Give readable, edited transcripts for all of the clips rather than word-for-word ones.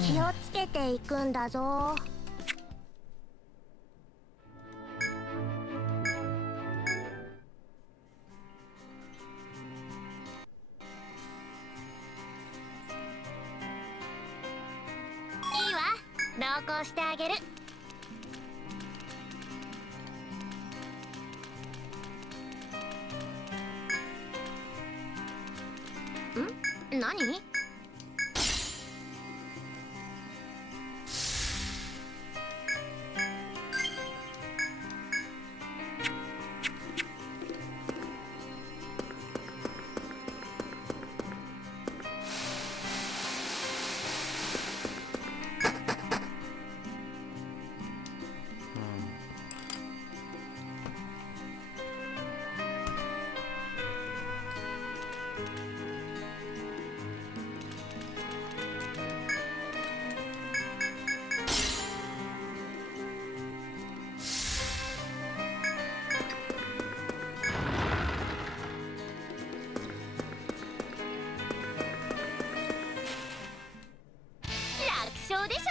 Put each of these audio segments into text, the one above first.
気をつけていくんだぞ。いいわ、同行してあげる。ん？何？でしょ。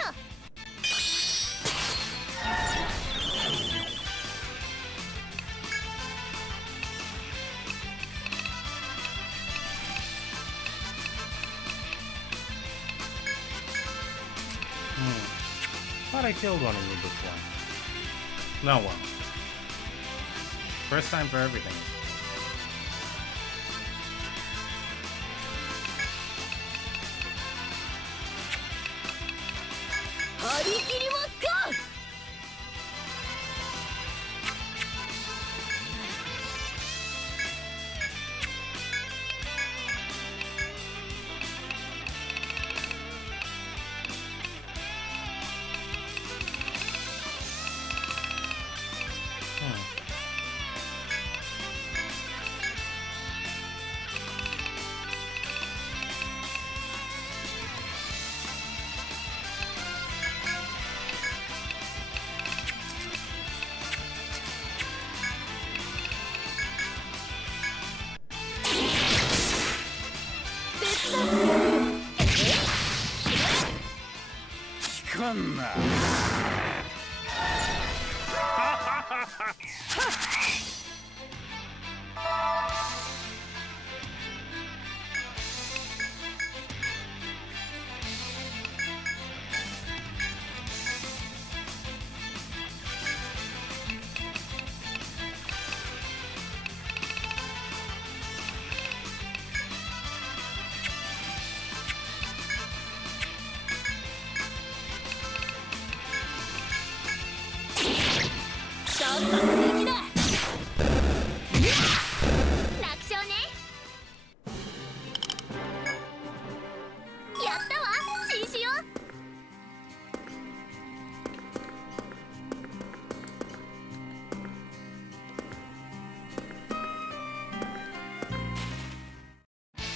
Thought I killed one of you before. No one. First time for everything.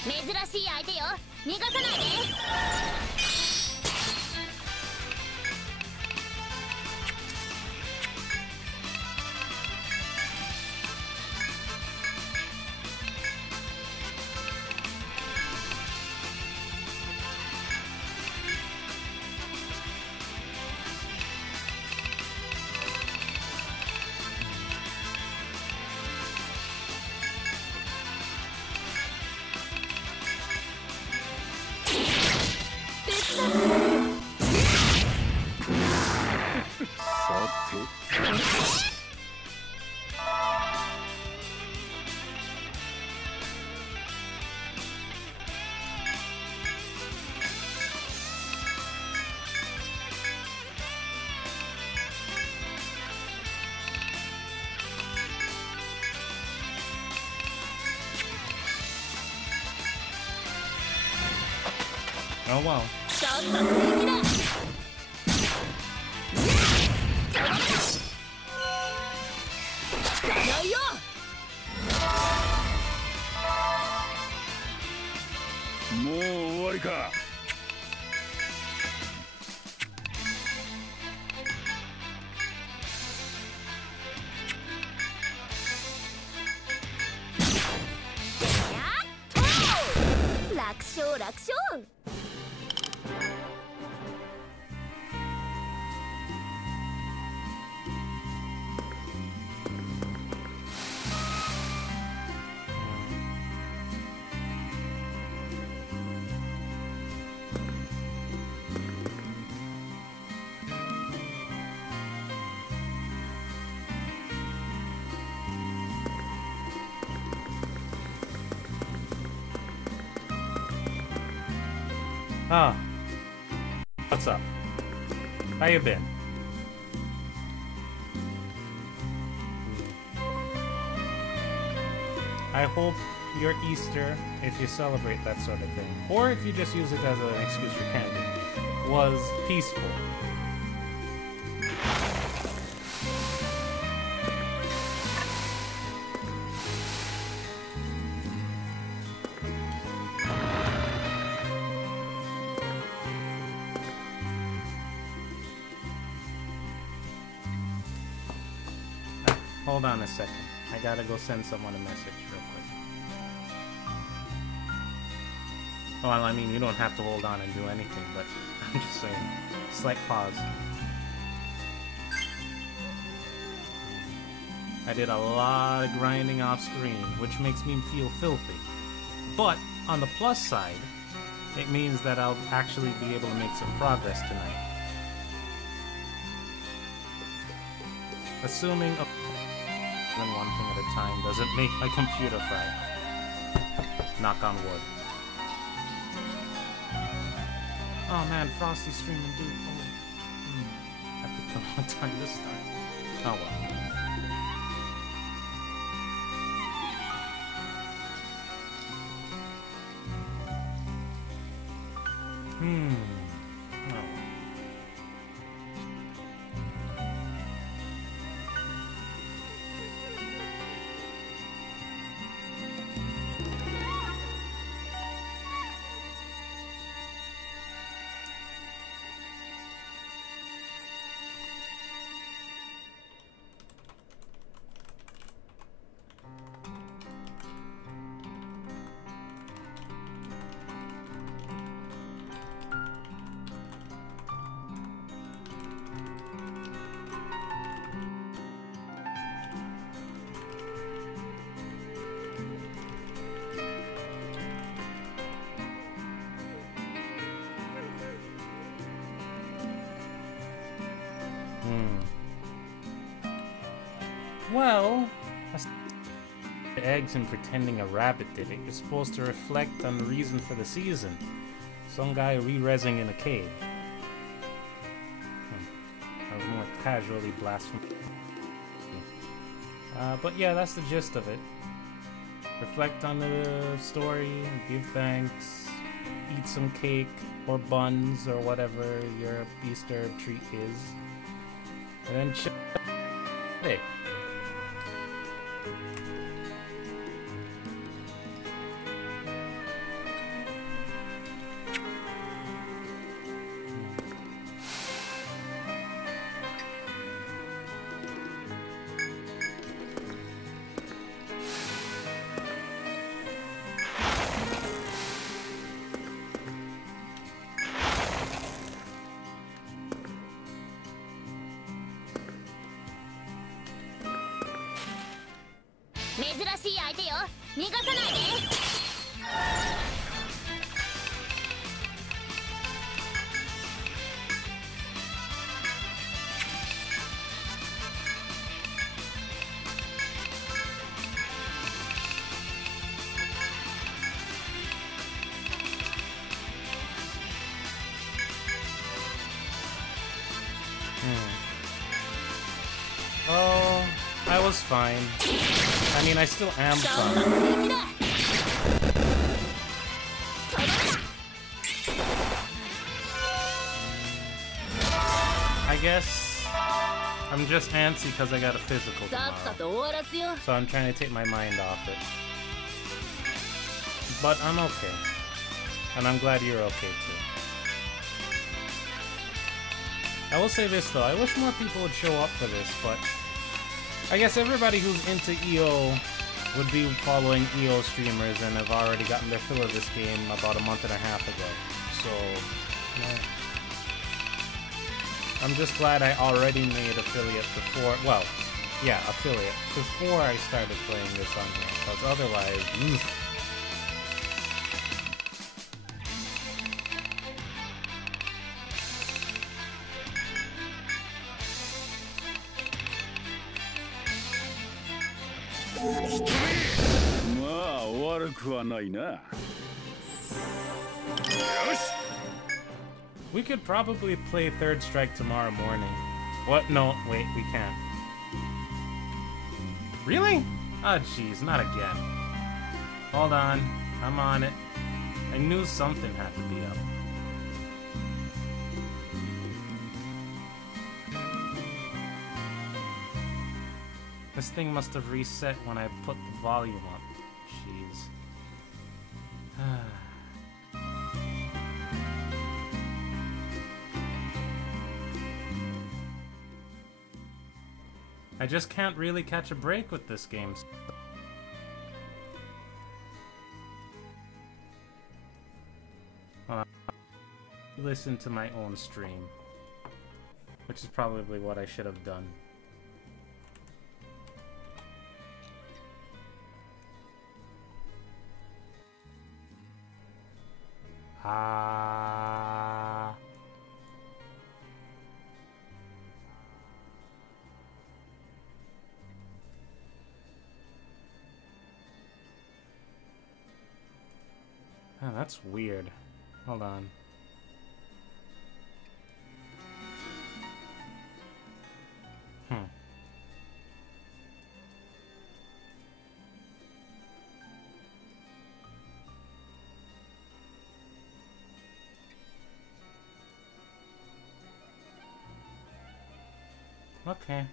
珍しい相手よ、逃がさないで。Oh well. Oh. What's up? How you been? I hope your Easter, if you celebrate that sort of thing, or if you just use it as an excuse for candy, was peaceful. Hold on a second. I gotta go send someone a message real quick. Well, I mean, you don't have to hold on and do anything, but I'm just saying. Slight pause. I did a lot of grinding off screen, which makes me feel filthy. But, on the plus side, it means that I'll actually be able to make some progress tonight. Assuming one thing at a time doesn't make my computer fry. Knock on wood. Oh man, Frosty's streaming, dude. Oh. I picked the wrong time this time. Oh well. Oh well. Well, the eggs and pretending a rabbit did it. You're supposed to reflect on the reason for the season. Some guy re-resing in a cave. I was more casually blasphemous. But yeah, that's the gist of it. Reflect on the story, give thanks, eat some cake or buns or whatever your Easter treat is, and then chill. Hey. Oh, I was fine. I mean, I still am fine. I guess I'm just antsy because I got a physical tomorrow. So I'm trying to take my mind off it. But I'm okay. And I'm glad you're okay too. I will say this though, I wish more people would show up for this, but I guess everybody who's into EO would be following EO streamers and have already gotten their fill of this game about a month and a half ago. So, yeah. I'm just glad I already made affiliate before, well, yeah, affiliate, before I started playing this on here, because otherwise, We could probably play Third Strike tomorrow morning. What? No, wait, we can't. Really? Oh, jeez, not again. Hold on. I'm on it. I knew something had to be up. This thing must have reset when I put the volume up. Jeez. I just can't really catch a break with this game. Listen to my own stream, which is probably what I should have done. Oh, that's weird. Hold on. Okay.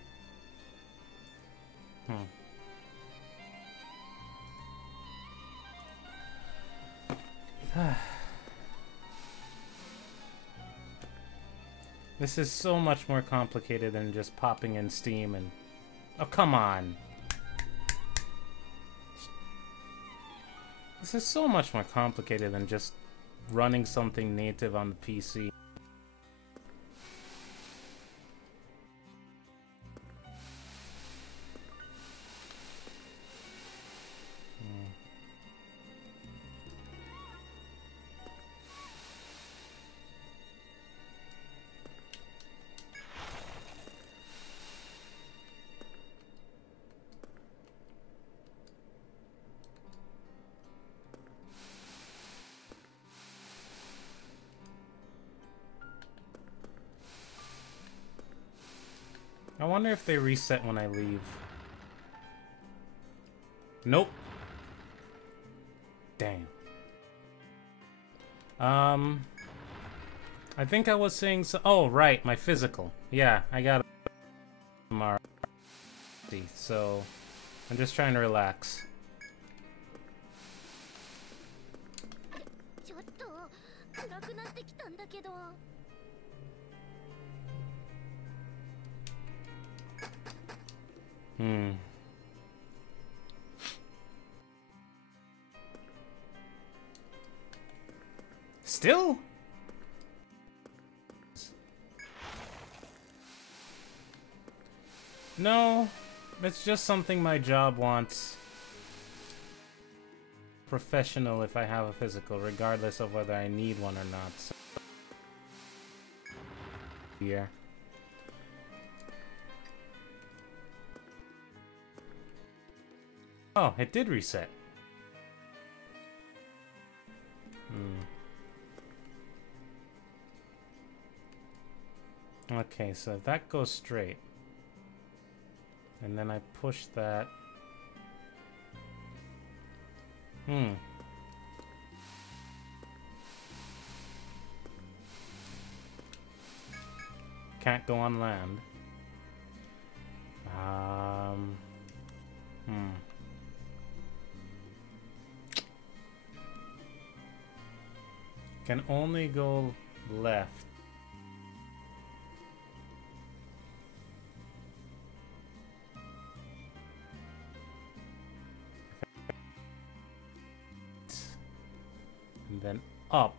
This is so much more complicated than just popping in Steam and... Oh, come on! This is so much more complicated than just running something native on the PC. I wonder if they reset when I leave. Nope. Dang. I think I was saying so. Oh, right, my physical. Yeah, I got it tomorrow. So, I'm just trying to relax. Still? No, it's just something my job wants. Professional if I have a physical, regardless of whether I need one or not. So, yeah. Oh, it did reset. Okay, so that goes straight. And then I push that. Can't go on land. Can only go left. And then up.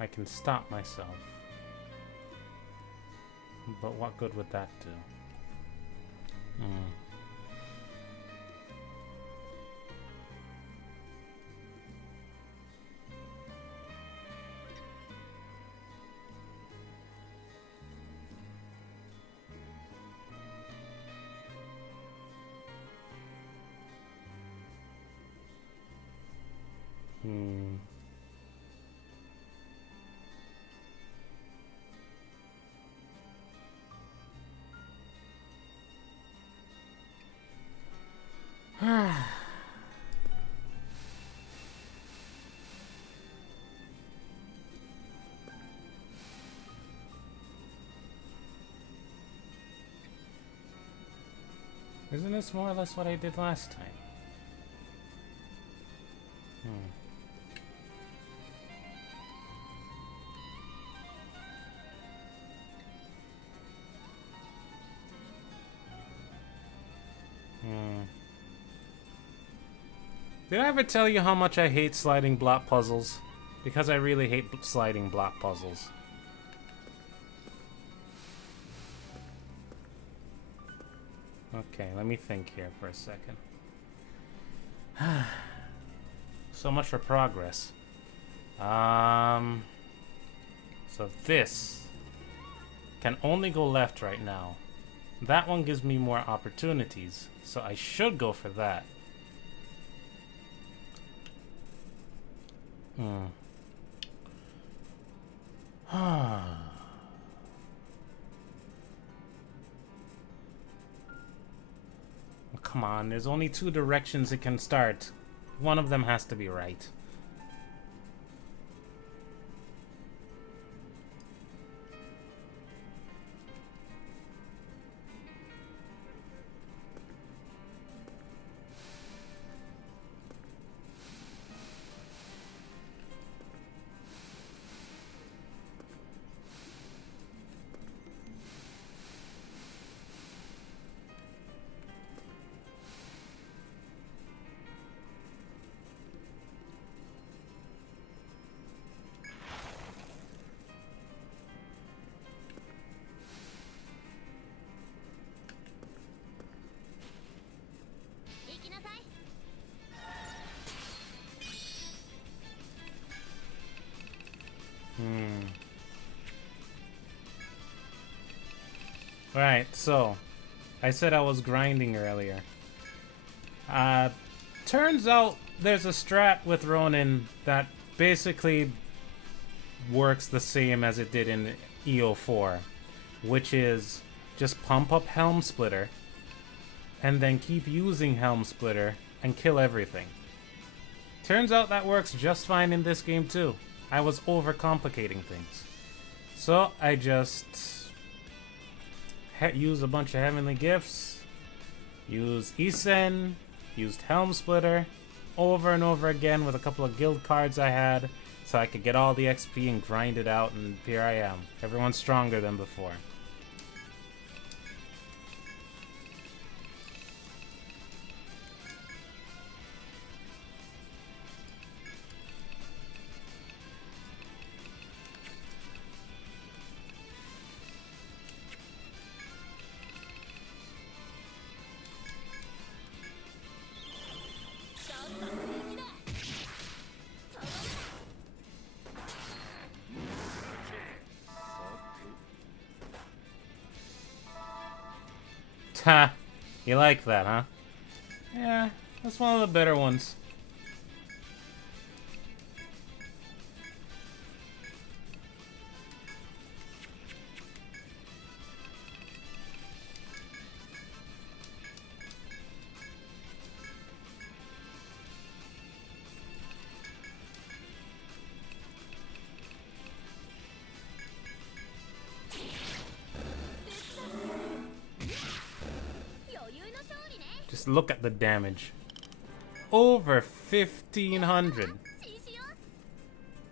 I can stop myself. But what good would that do? Isn't this more or less what I did last time? Did I ever tell you how much I hate sliding block puzzles? Because I really hate sliding block puzzles. Okay, let me think here for a second. So much for progress. So this can only go left right now. That one gives me more opportunities, so I should go for that. Come on, there's only two directions it can start. One of them has to be right. Right, so I said I was grinding earlier. Turns out there's a strat with Ronin that basically works the same as it did in EO4, which is just pump up Helm Splitter and then keep using Helm Splitter and kill everything. Turns out that works just fine in this game too. I was overcomplicating things. So I just use a bunch of Heavenly Gifts, use Isen, used Helm Splitter over and over again with a couple of guild cards I had so I could get all the XP and grind it out, and here I am. Everyone's stronger than before. Ha! You like that, huh? Yeah, that's one of the better ones. Just look at the damage. Over 1,500.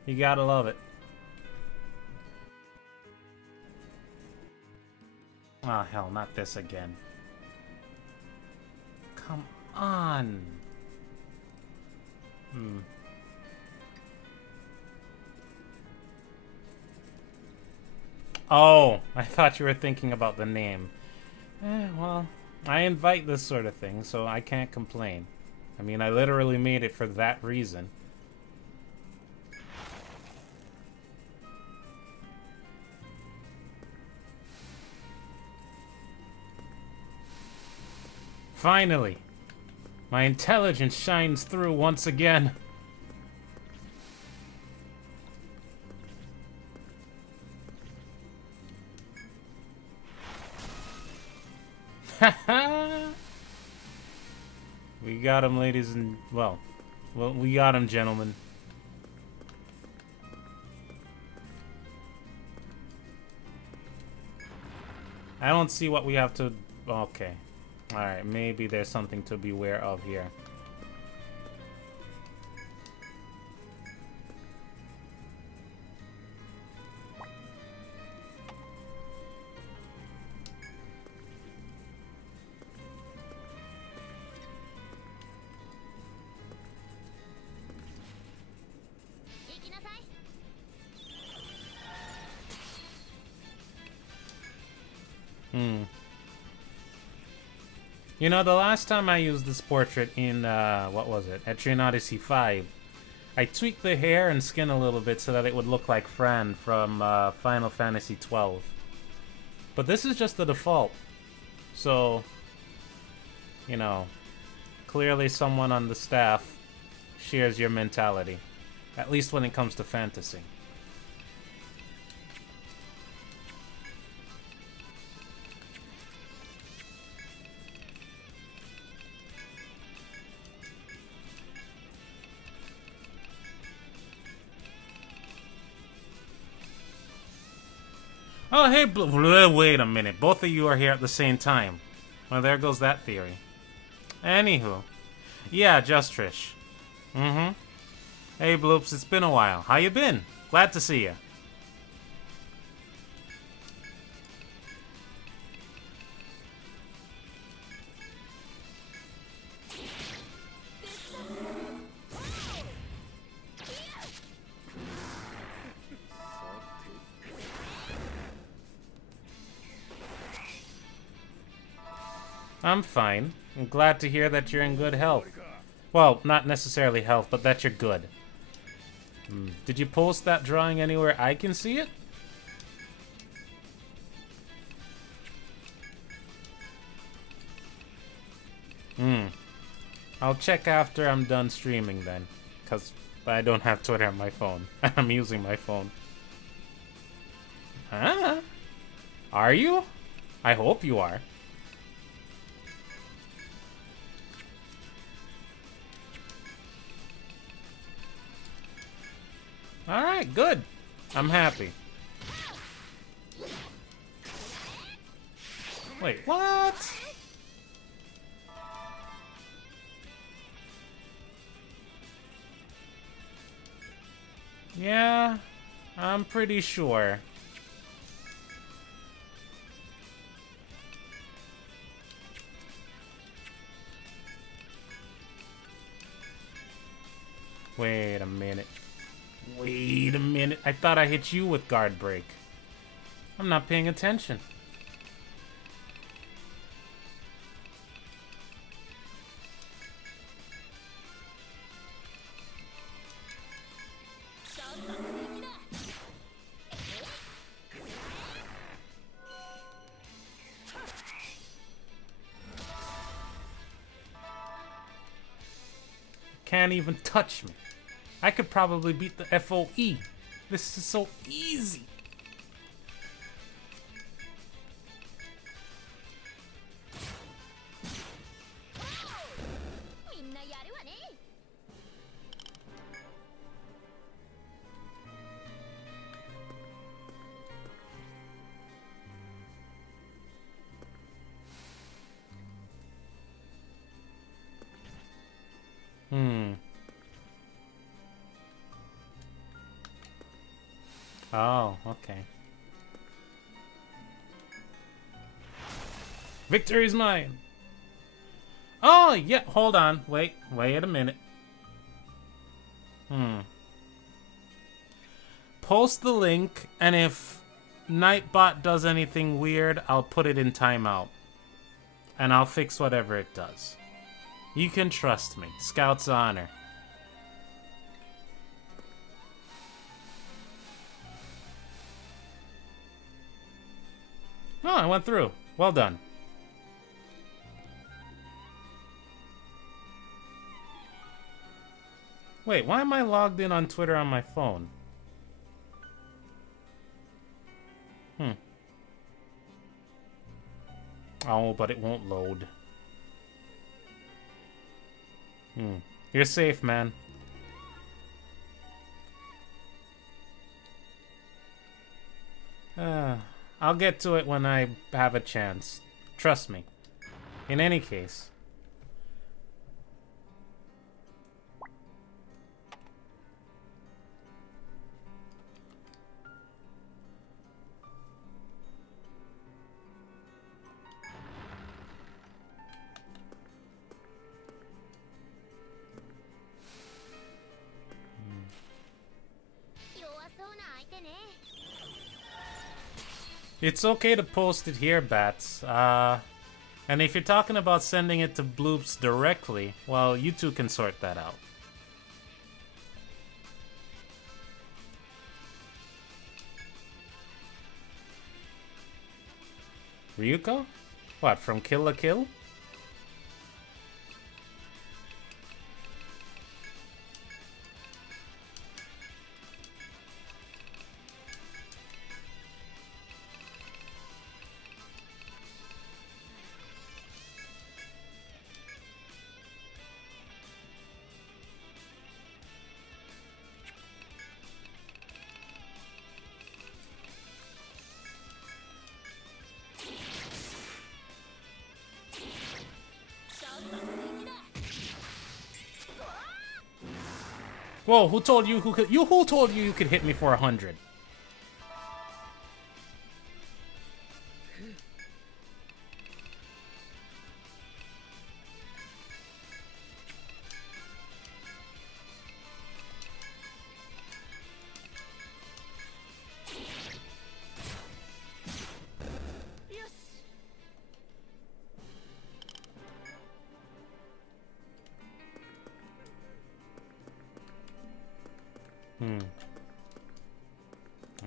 You gotta love it. Ah, oh, hell, not this again. Come on. Oh, I thought you were thinking about the name. Well, I invite this sort of thing, so I can't complain. I mean, I literally made it for that reason. Finally! My intelligence shines through once again. We got him, ladies and... Well, we got him, gentlemen. I don't see what we have to... Okay. Alright, maybe there's something to be aware of here. You know, the last time I used this portrait in, what was it? Etrian Odyssey 5, I tweaked the hair and skin a little bit so that it would look like Fran from Final Fantasy 12. But this is just the default. So, you know, clearly someone on the staff shares your mentality. At least when it comes to fantasy. Oh, hey, wait a minute. Both of you are here at the same time. Well, there goes that theory. Anywho. Yeah, just Trish. Mm-hmm. Hey, Bloops, it's been a while. How you been? Glad to see you. I'm fine. I'm glad to hear that you're in good health. Well, not necessarily health, but that you're good. Did you post that drawing anywhere I can see it? I'll check after I'm done streaming then. Because I don't have Twitter on my phone. I'm using my phone. Huh? Are you? I hope you are. Alright, good. I'm happy. Wait, what? Yeah, I'm pretty sure. Wait a minute. Wait a minute. I thought I hit you with guard break. I'm not paying attention. Can't even touch me. I could probably beat the FOE. This is so easy. Oh, okay. Victory's mine! Oh, yeah, hold on. Wait a minute. Post the link, and if Nightbot does anything weird, I'll put it in timeout. And I'll fix whatever it does. You can trust me. Scout's honor. Oh, I went through. Well done. Wait, why am I logged in on Twitter on my phone? Oh, but it won't load. You're safe, man. I'll get to it when I have a chance. Trust me. In any case. It's okay to post it here, Bats. And if you're talking about sending it to Bloops directly, well, you two can sort that out. Ryuko? What, from Kill la Kill? Whoa, who told you who told you could hit me for 100?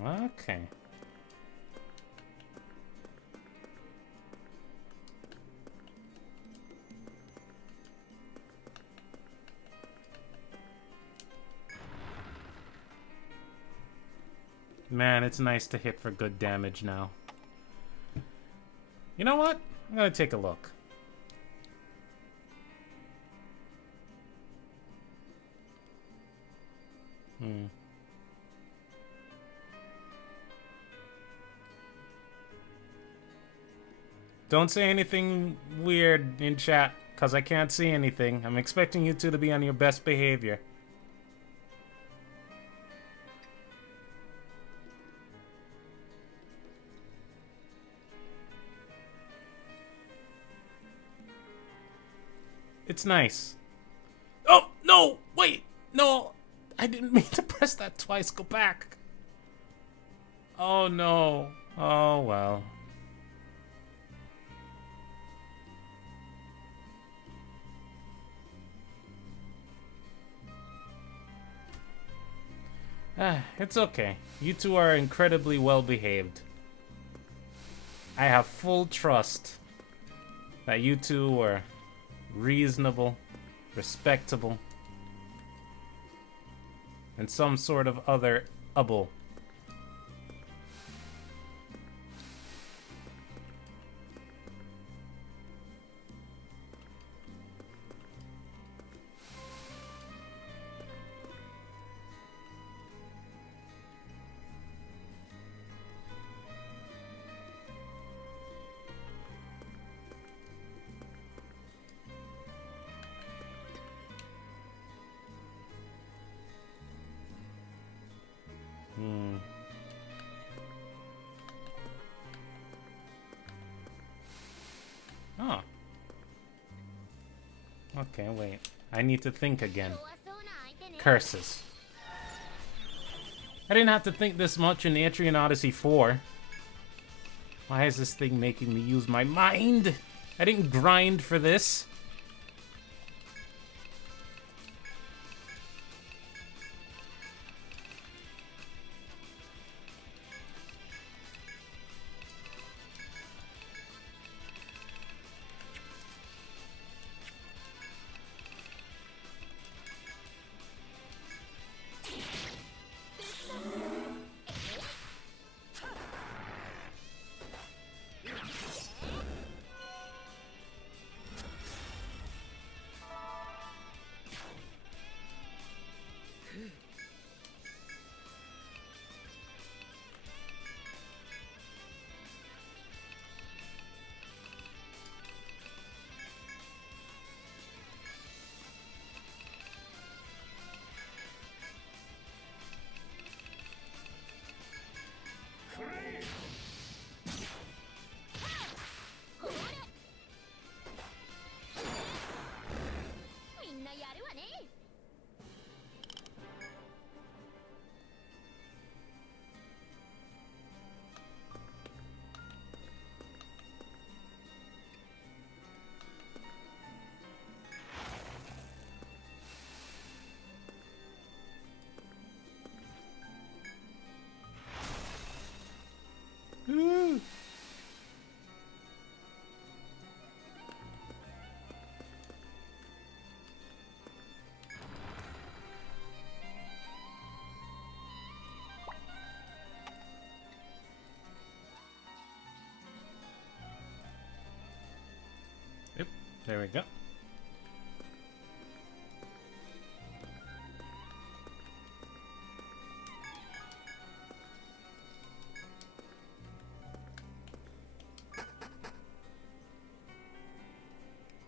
Okay. Man, it's nice to hit for good damage now. You know what? I'm gonna take a look. Don't say anything weird in chat, because I can't see anything. I'm expecting you two to be on your best behavior. It's nice. Oh, no! Wait! No! I didn't mean to press that twice. Go back. Oh, no. Oh, well. It's okay. You two are incredibly well behaved. I have full trust that you two are reasonable, respectable, and some sort of other able. Oh. Okay, wait. I need to think again. Curses. I didn't have to think this much in the Etrian Odyssey 4. Why is this thing making me use my mind? I didn't grind for this. There we go.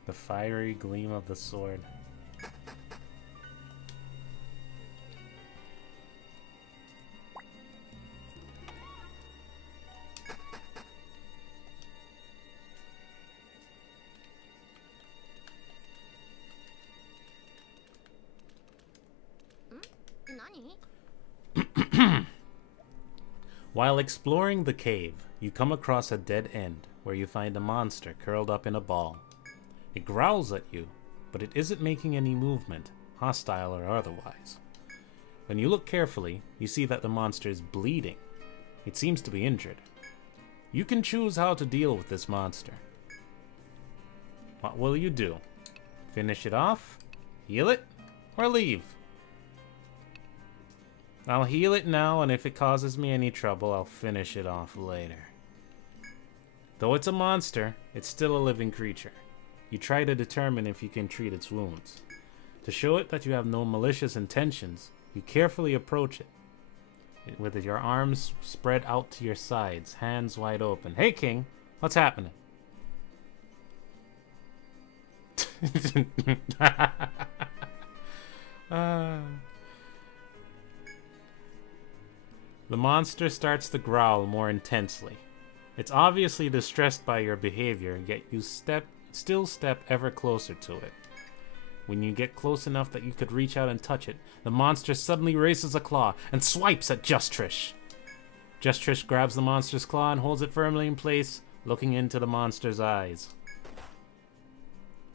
The fiery gleam of the sword. While exploring the cave, you come across a dead end where you find a monster curled up in a ball. It growls at you, but it isn't making any movement, hostile or otherwise. When you look carefully, you see that the monster is bleeding. It seems to be injured. You can choose how to deal with this monster. What will you do? Finish it off? Heal it? Or leave? I'll heal it now, and if it causes me any trouble, I'll finish it off later. Though it's a monster, it's still a living creature. You try to determine if you can treat its wounds. To show it that you have no malicious intentions, you carefully approach it. With your arms spread out to your sides, hands wide open. Hey, King, what's happening? The monster starts to growl more intensely. It's obviously distressed by your behavior, yet you still step ever closer to it. When you get close enough that you could reach out and touch it, the monster suddenly raises a claw and swipes at Justrish. Justrish grabs the monster's claw and holds it firmly in place, looking into the monster's eyes.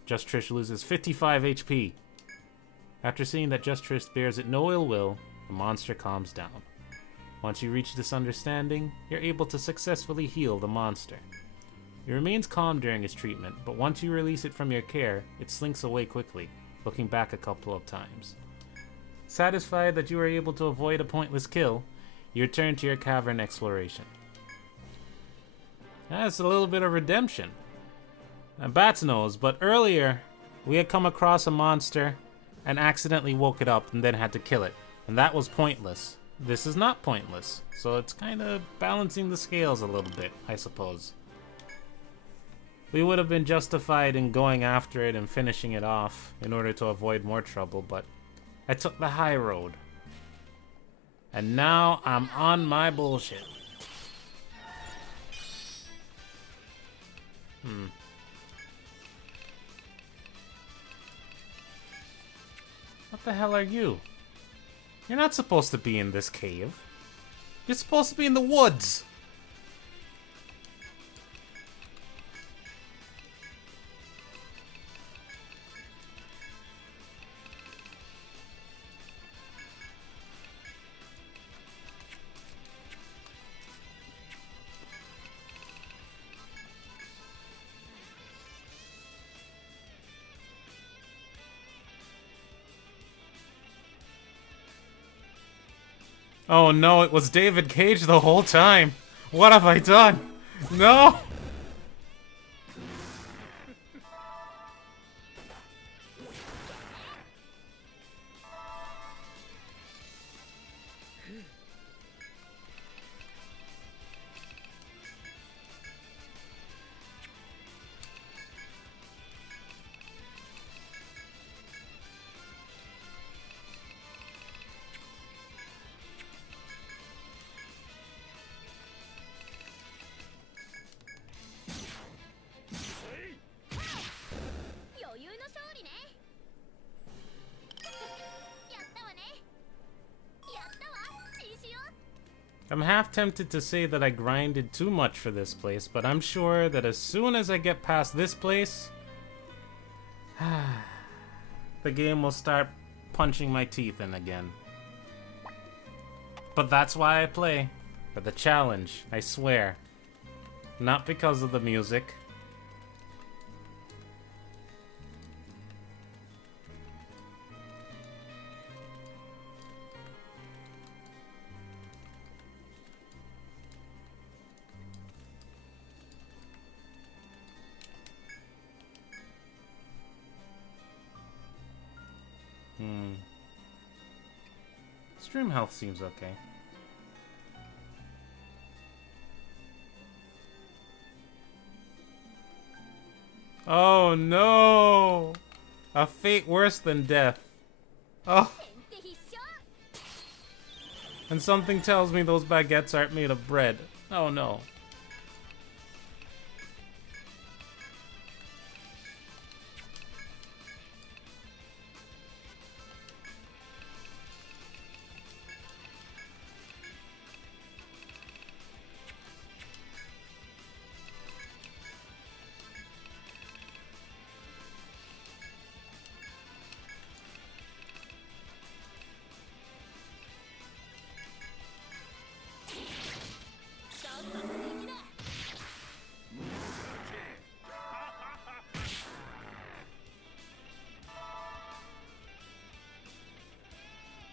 Justrish loses 55 HP. After seeing that Justrish bears it no ill will, the monster calms down. Once you reach this understanding, you're able to successfully heal the monster. It remains calm during its treatment, but once you release it from your care, it slinks away quickly, looking back a couple of times. Satisfied that you were able to avoid a pointless kill, you return to your cavern exploration. That's a little bit of redemption. And Bats knows, but earlier, we had come across a monster and accidentally woke it up and then had to kill it, and that was pointless. This is not pointless, so it's kind of balancing the scales a little bit, I suppose. We would have been justified in going after it and finishing it off in order to avoid more trouble, but I took the high road. And now I'm on my bullshit. What the hell are you? You're not supposed to be in this cave. You're supposed to be in the woods. Oh no, it was David Cage the whole time. What have I done? No! I'm half tempted to say that I grinded too much for this place, but I'm sure that as soon as I get past this place, the game will start punching my teeth in again. But that's why I play. For the challenge, I swear. Not because of the music. Stream health seems okay. Oh no! A fate worse than death. Oh. And something tells me those baguettes aren't made of bread. Oh no.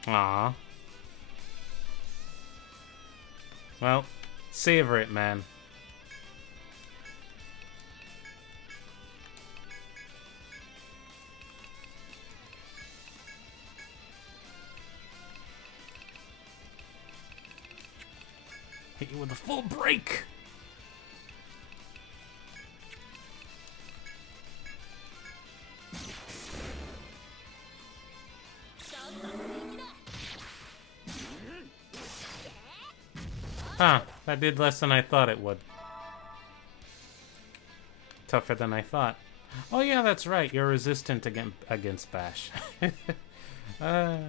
Aww. Well, savor it, man. Hit you with a full break. Huh, that did less than I thought it would. Tougher than I thought. Oh yeah, that's right, you're resistant against Bash. Let's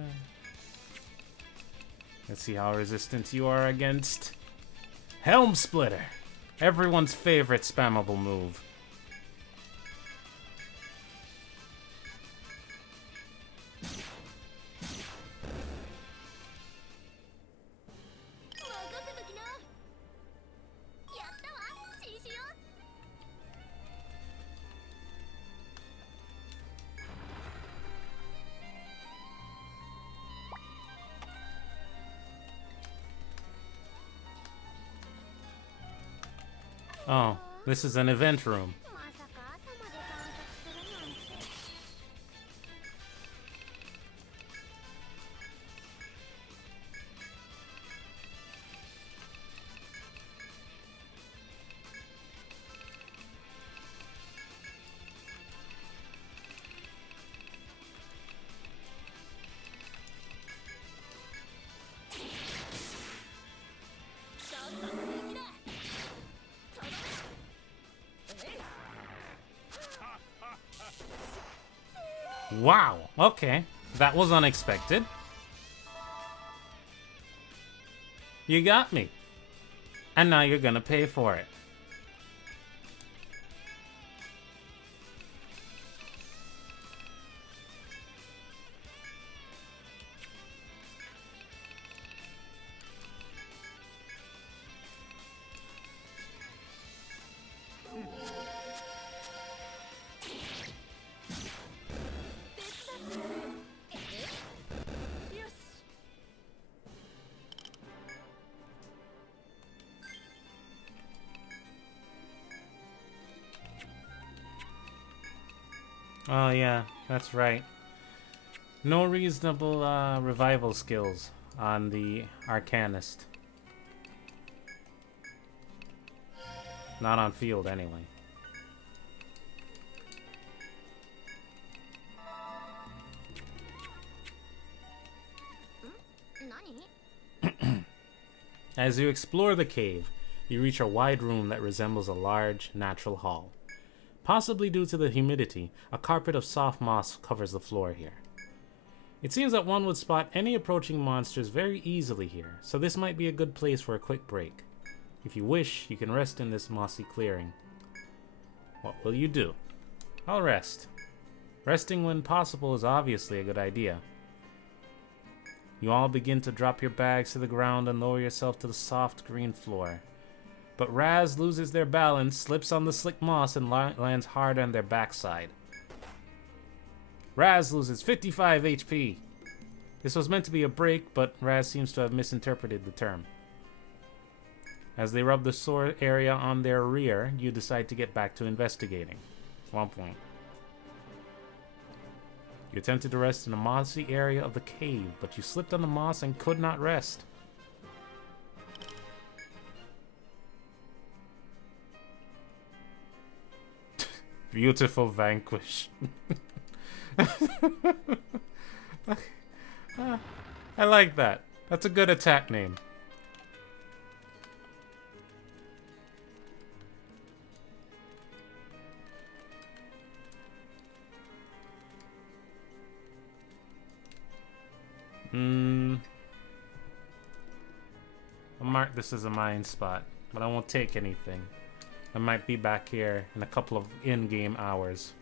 see how resistant you are against Helm Splitter. Everyone's favorite spammable move. Oh, this is an event room. Wow, okay. That was unexpected. You got me. And now you're gonna pay for it. Oh yeah, that's right. No reasonable revival skills on the Arcanist. Not on field, anyway. As you explore the cave, you reach a wide room that resembles a large, natural hall. Possibly due to the humidity, a carpet of soft moss covers the floor here. It seems that one would spot any approaching monsters very easily here, so this might be a good place for a quick break. If you wish, you can rest in this mossy clearing. What will you do? I'll rest. Resting when possible is obviously a good idea. You all begin to drop your bags to the ground and lower yourself to the soft green floor. But Raz loses their balance, slips on the slick moss, and lands hard on their backside. Raz loses 55 HP. This was meant to be a break, but Raz seems to have misinterpreted the term. As they rub the sore area on their rear, you decide to get back to investigating. 1 point. You attempted to rest in a mossy area of the cave, but you slipped on the moss and could not rest. Beautiful Vanquish. I like that. That's a good attack name. I'll mark this as a mine spot, but I won't take anything. I might be back here in a couple of in-game hours.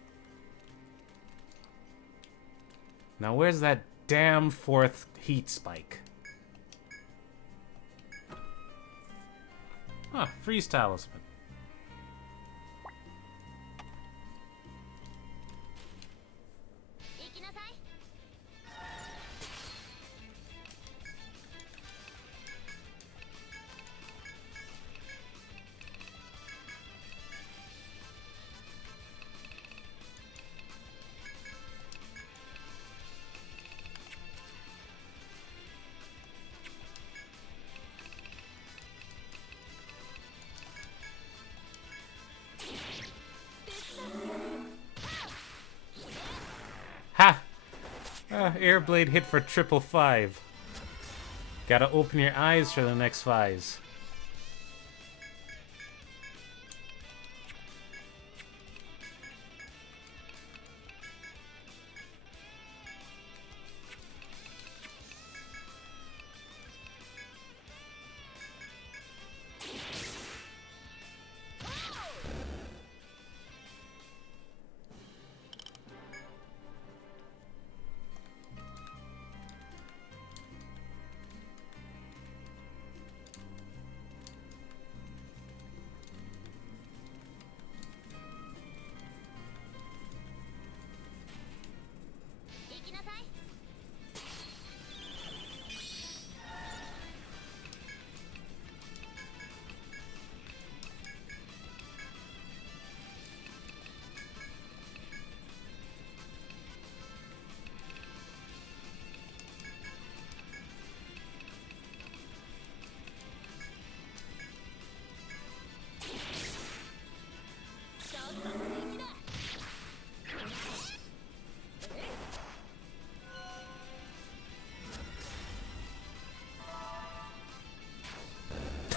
Now where's that damn fourth heat spike? Huh, freeze talisman. Ha! Airblade hit for 555. Gotta open your eyes for the next phase.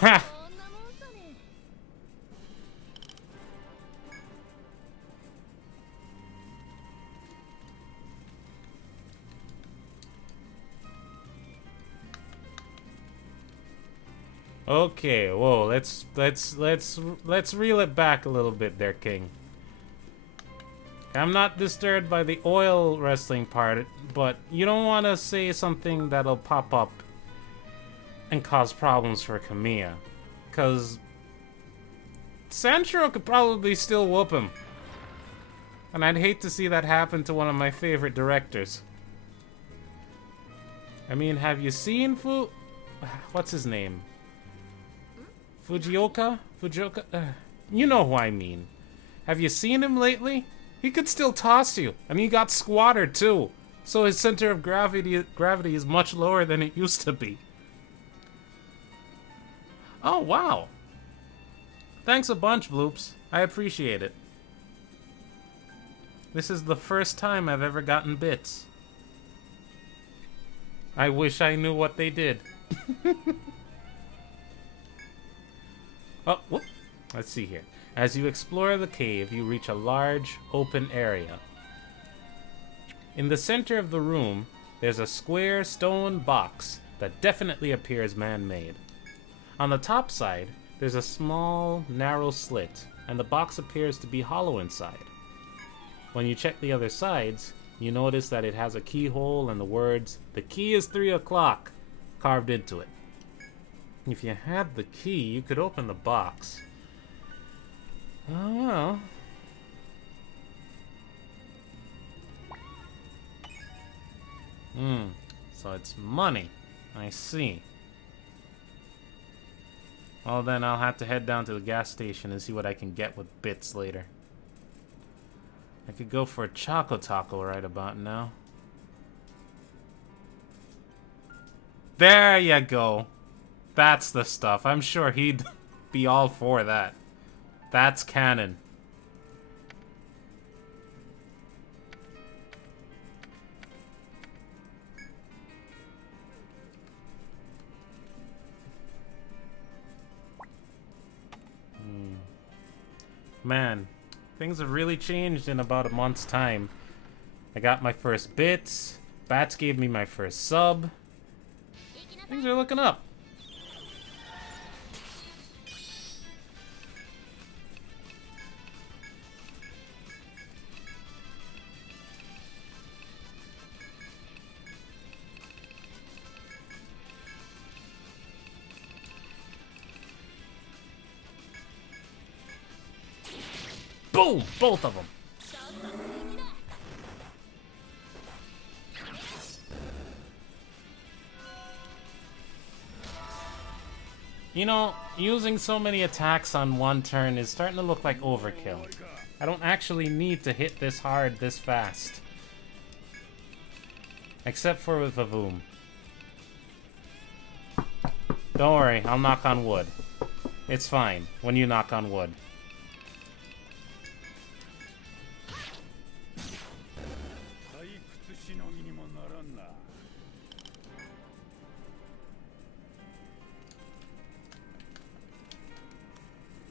Ha! Okay, whoa, let's reel it back a little bit there, King. I'm not disturbed by the oil wrestling part, but you don't want to say something that'll pop up and cause problems for Kamiya, because Sanshiro could probably still whoop him, and I'd hate to see that happen to one of my favorite directors. I mean, have you seen what's his name? Fujioka? You know who I mean. Have you seen him lately? He could still toss you, and he got squattered too, so his center of gravity is much lower than it used to be. Oh, wow. Thanks a bunch, Bloops. I appreciate it. This is the first time I've ever gotten bits. I wish I knew what they did. Oh, whoop. Let's see here. As you explore the cave, you reach a large, open area. In the center of the room, there's a square stone box that definitely appears man-made. On the top side, there's a small, narrow slit, and the box appears to be hollow inside. When you check the other sides, you notice that it has a keyhole and the words, "The key is 3 o'clock," carved into it. If you had the key, you could open the box. Oh, well. So it's money. I see. Well, then I'll have to head down to the gas station and see what I can get with bits later. I could go for a Choco Taco right about now. There you go. That's the stuff. I'm sure he'd be all for that. That's canon. Man, things have really changed in about a month's time. I got my first bits. Bats gave me my first sub. Things are looking up. Boom! Both of them. You know, using so many attacks on one turn is starting to look like overkill. I don't actually need to hit this hard this fast. Except for with Vavoom. Don't worry, I'll knock on wood. It's fine when you knock on wood.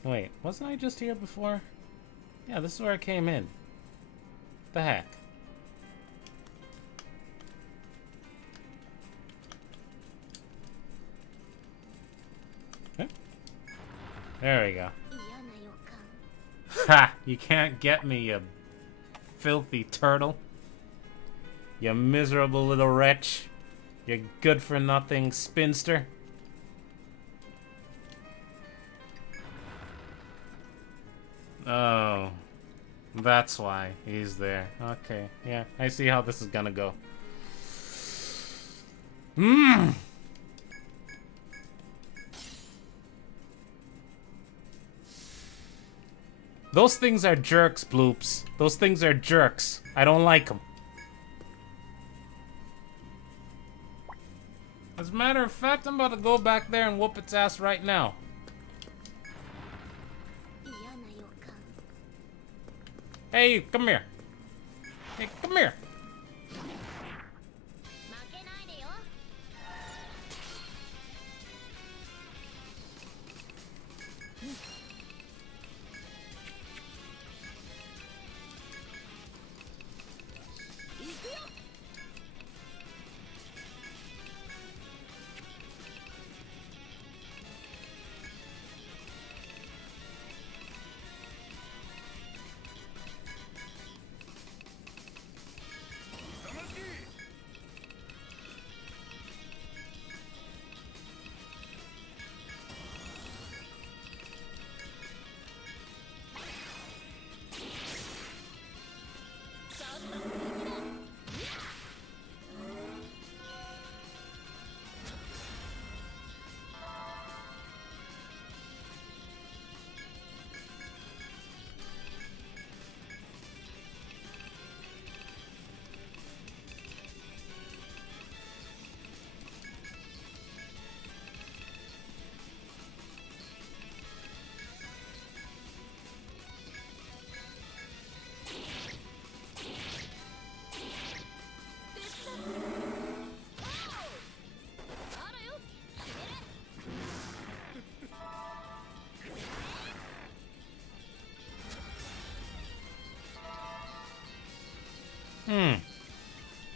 Wait, wasn't I just here before? Yeah, this is where I came in. The heck? Okay. There we go. Ha! You can't get me, you filthy turtle. You miserable little wretch. You good-for-nothing spinster. Oh, that's why he's there. Okay, yeah, I see how this is gonna go. Those things are jerks, Bloops. Those things are jerks. I don't like them. As a matter of fact, I'm about to go back there and whoop its ass right now. Hey, come here. Hey, come here.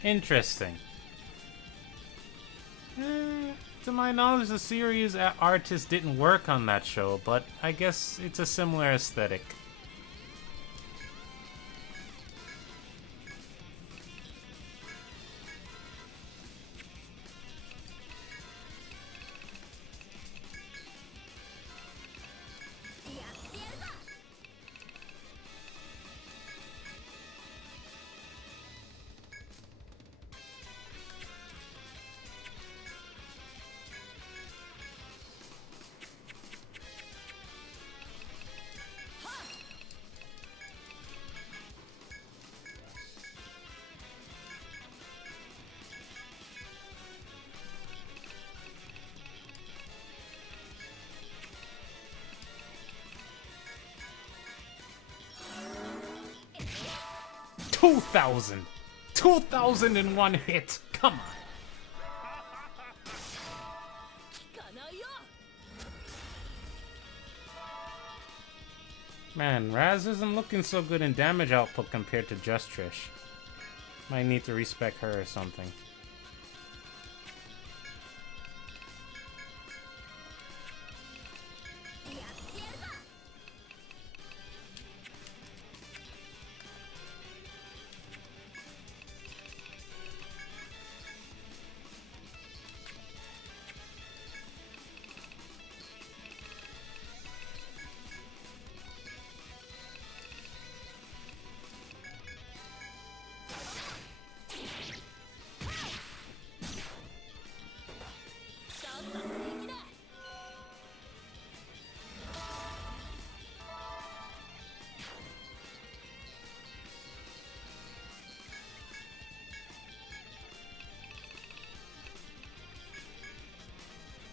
Interesting. To my knowledge, the series artist didn't work on that show, but I guess it's a similar aesthetic. 2,000! 2,000 in one hit! Come on! Man, Raz isn't looking so good in damage output compared to just Trish. Might need to respect her or something.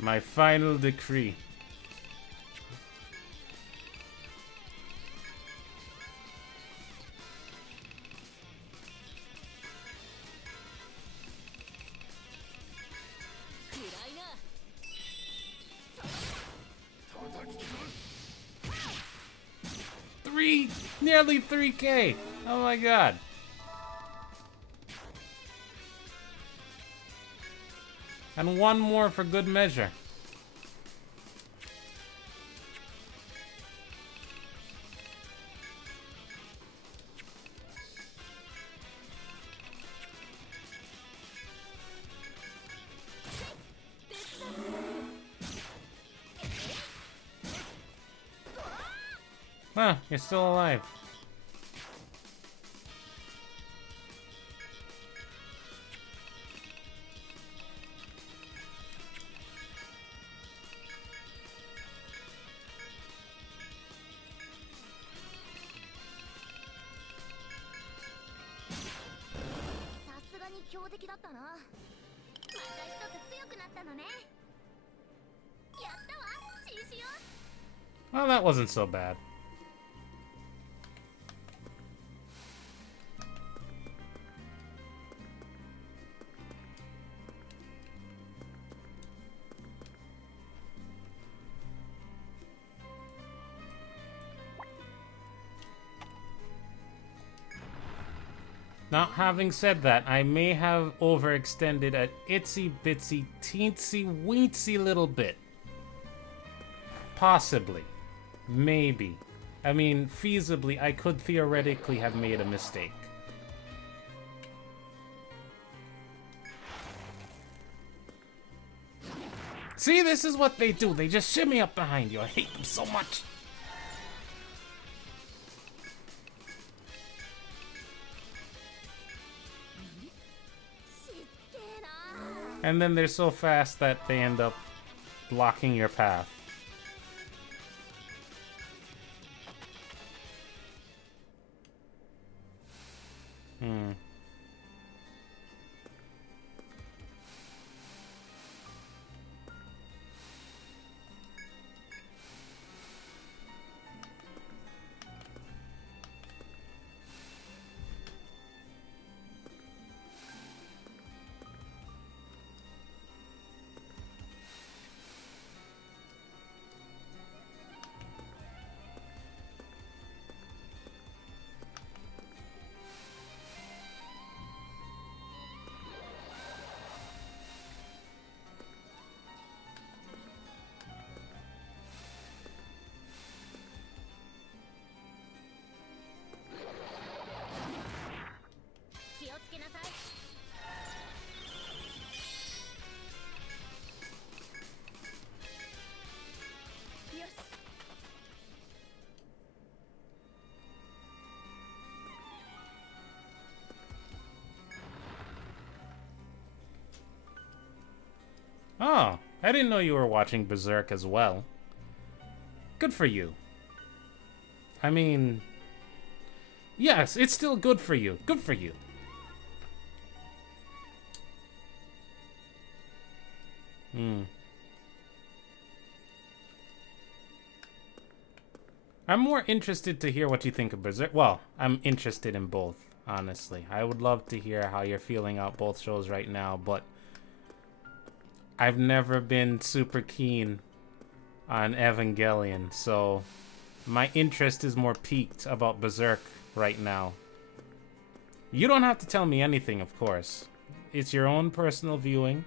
My final decree. Nearly 3K. Oh my god. And one more for good measure. Huh, you're still alive. Well, that wasn't so bad. Now, having said that, I may have overextended an itsy bitsy teensy weensy little bit. Possibly. Maybe. I mean, feasibly, I could theoretically have made a mistake. See, this is what they do. They just shimmy up behind you. I hate them so much. And then they're so fast that they end up blocking your path. Oh, I didn't know you were watching Berserk as well. Good for you. I mean, yes, it's still good for you. Good for you. I'm more interested to hear what you think of Berserk. Well, I'm interested in both. honestly. I would love to hear how you're feeling out both shows right now, but I've never been super keen on Evangelion, so my interest is more piqued about Berserk right now. You don't have to tell me anything, of course. It's your own personal viewing.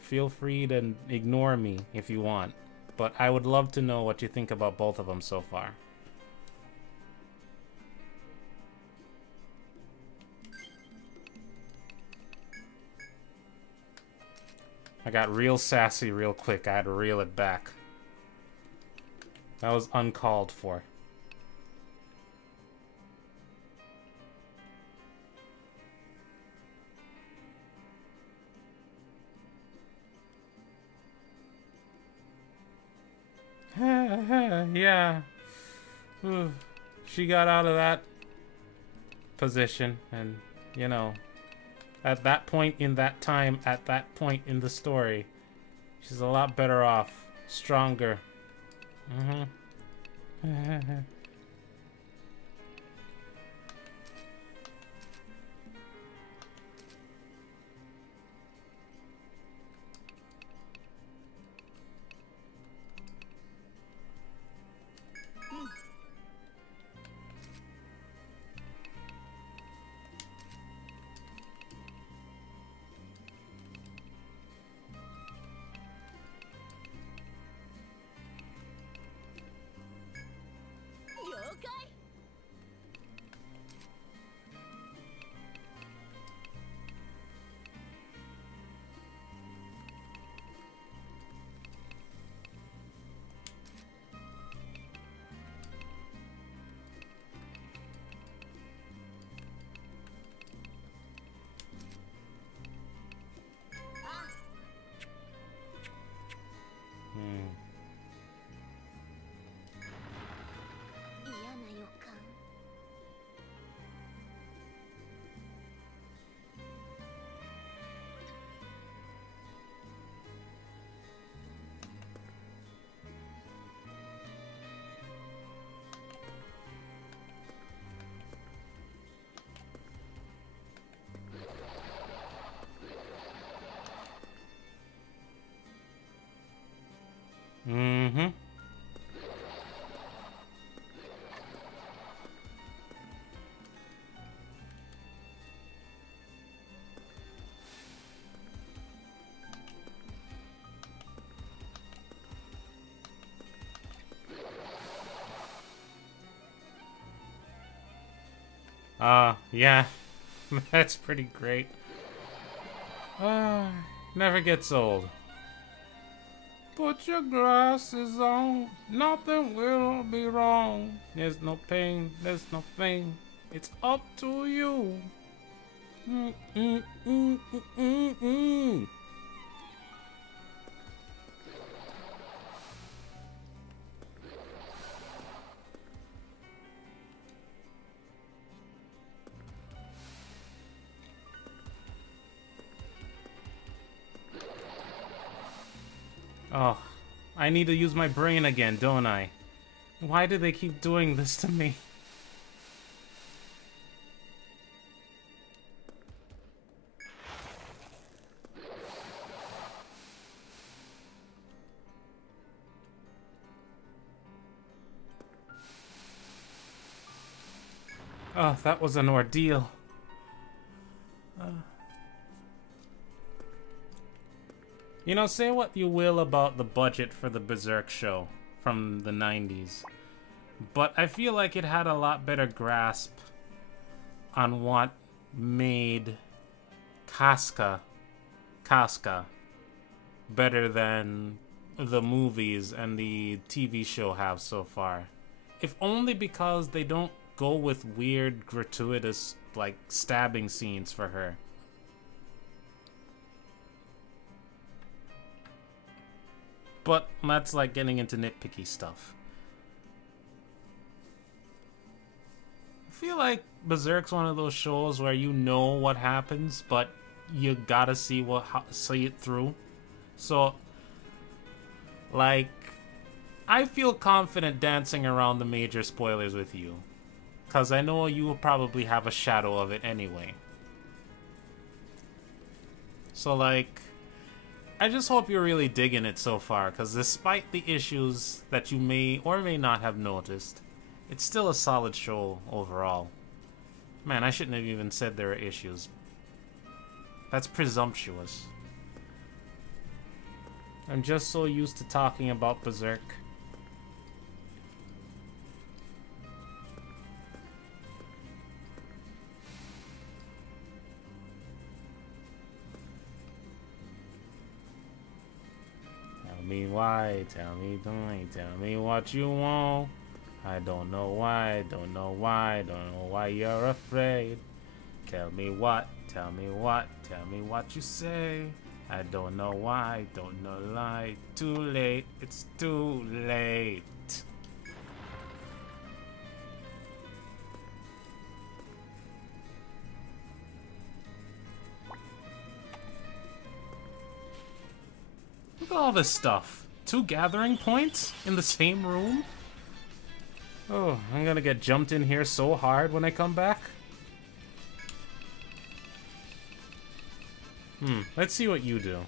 Feel free to ignore me if you want, but I would love to know what you think about both of them so far. I got real sassy real quick. I had to reel it back. That was uncalled for. Yeah. Ooh. She got out of that position, and, you know, at that point in that time, at that point in the story, she's a lot better off. Stronger. Yeah. That's pretty great. Never gets old. Put your glasses on, nothing will be wrong. There's no pain, there's no pain. It's up to you. Oh, I need to use my brain again, don't I? Why do they keep doing this to me? Oh, that was an ordeal. You know, say what you will about the budget for the Berserk show from the 90s, but I feel like it had a lot better grasp on what made Casca better than the movies and the TV show have so far. If only because they don't go with weird, gratuitous, like, stabbing scenes for her. But that's like getting into nitpicky stuff. I feel like Berserk's one of those shows where you know what happens, but you gotta see it through. So, like, I feel confident dancing around the major spoilers with you, because I know you will probably have a shadow of it anyway. So, like, I just hope you're really digging it so far, because despite the issues that you may or may not have noticed, it's still a solid show overall. Man, I shouldn't have even said there are issues. That's presumptuous. I'm just so used to talking about Berserk. Tell me why, tell me don't, tell me what you want. I don't know why, don't know why, don't know why you're afraid. Tell me what, tell me what, tell me what you say. I don't know why, don't know lie. Too late, it's too late. Look at all this stuff. 2 gathering points in the same room? Oh, I'm gonna get jumped in here so hard when I come back. Let's see what you do.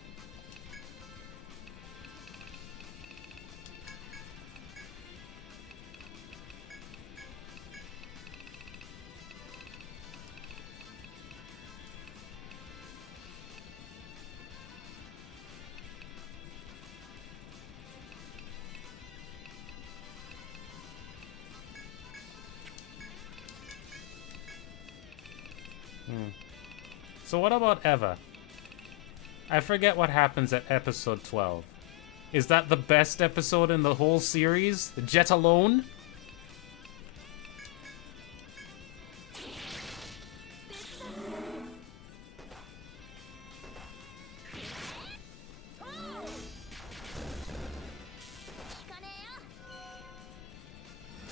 So what about Eva? I forget what happens at episode 12. Is that the best episode in the whole series? Jet alone?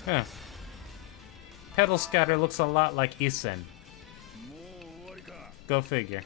Huh. Pedal Scatter looks a lot like Isen. Go figure.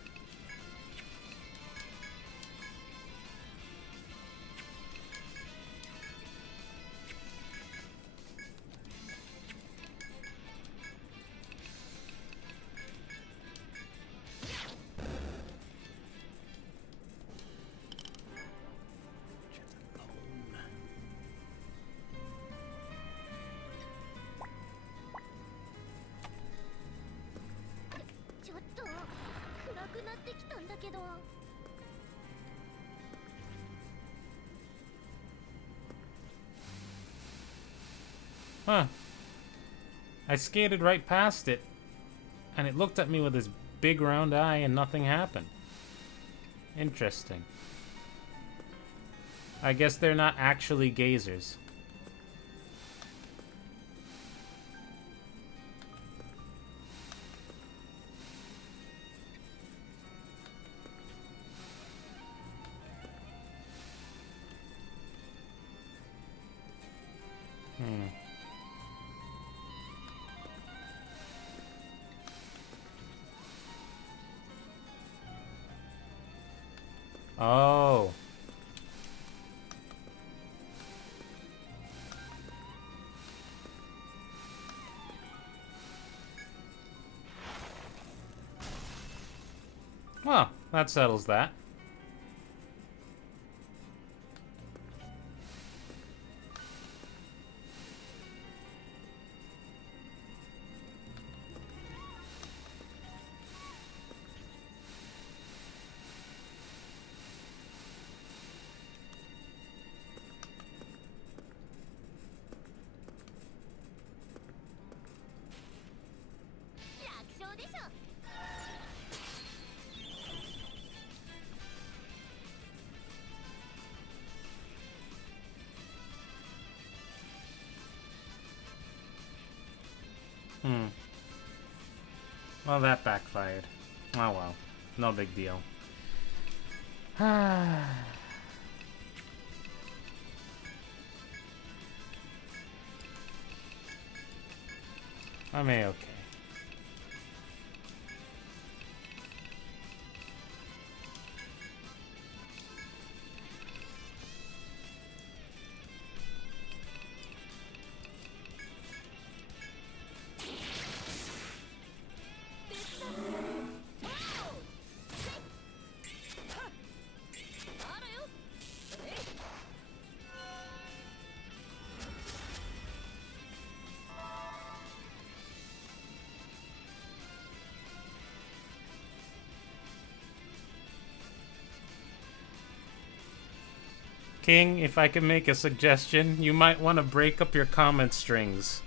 Huh. I skated right past it, and it looked at me with its big round eye and nothing happened. Interesting. I guess they're not actually gazers. Oh. Well, that settles that. Well, that backfired. Oh well. No big deal. I may okay. King, if I can make a suggestion, you might want to break up your comment strings.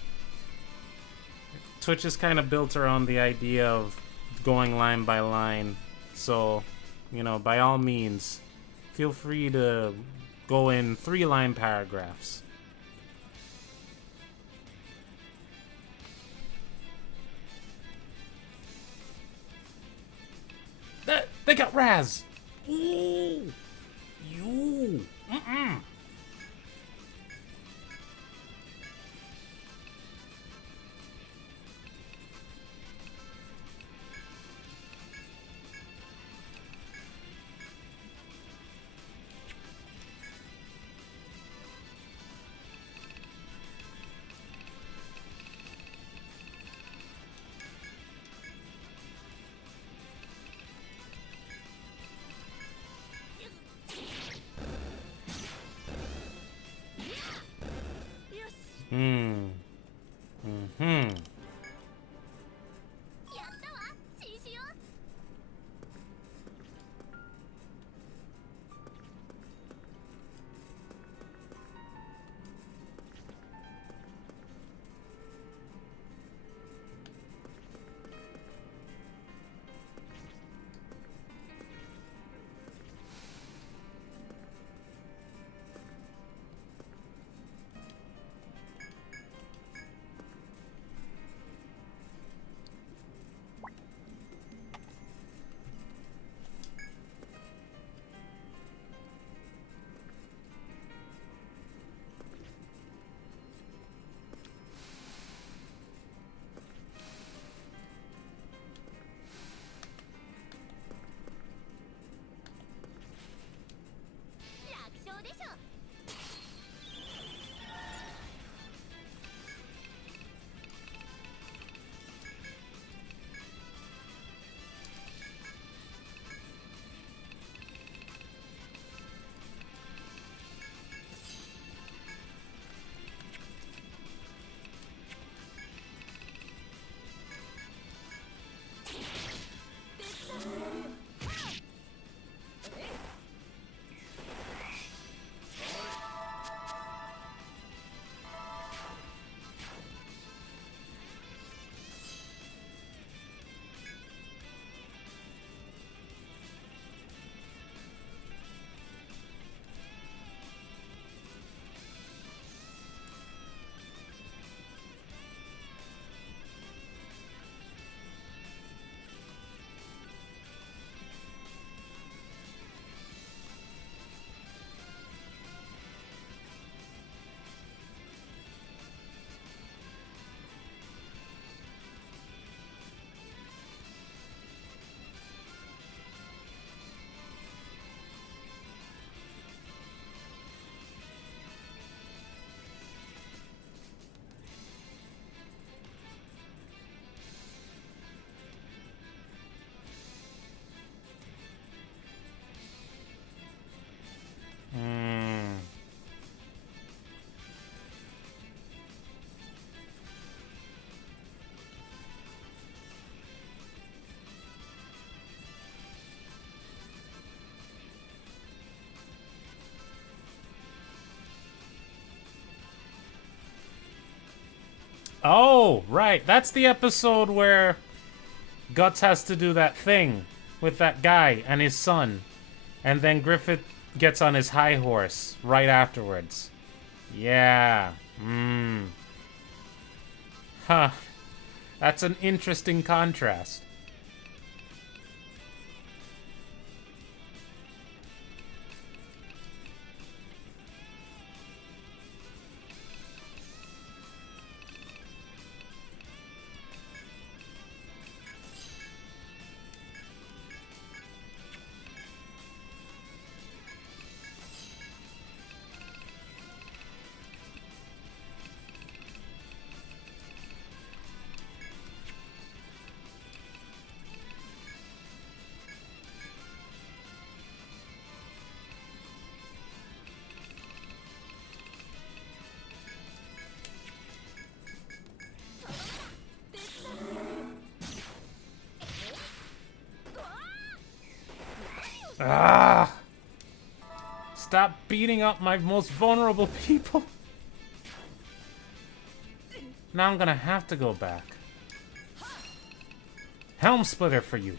Twitch is kind of built around the idea of going line by line. So, you know, by all means, feel free to go in 3-line paragraphs. They got Raz! Ooh! You! Mm-mm! Oh, right. That's the episode where Guts has to do that thing with that guy and his son. And then Griffith gets on his high horse right afterwards. Yeah. Huh. That's an interesting contrast. Stop beating up my most vulnerable people. Now I'm gonna have to go back. Helm Splitter for you.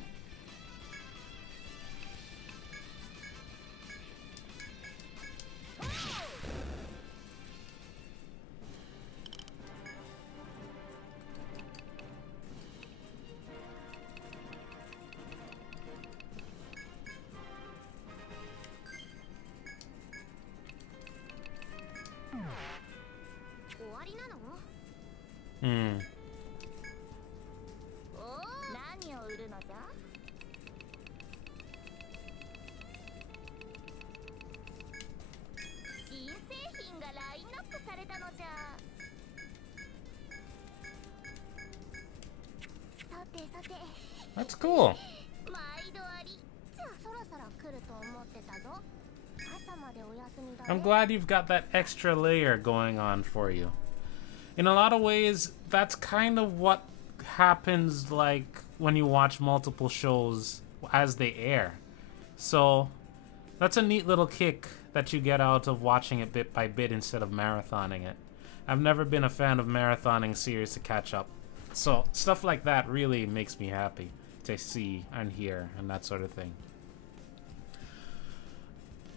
Hmm. 何を売るのじゃ？新製品がラインナップされたのじゃ。さてさて。That's cool. 毎度あり。じゃあそろそろ来ると思ってたぞ。朝までお休みだね。I'm glad you've got that extra layer going on for you. In a lot of ways, that's kind of what happens like when you watch multiple shows as they air. So that's a neat little kick that you get out of watching it bit by bit instead of marathoning it. I've never been a fan of marathoning series to catch up. So stuff like that really makes me happy to see and hear and that sort of thing.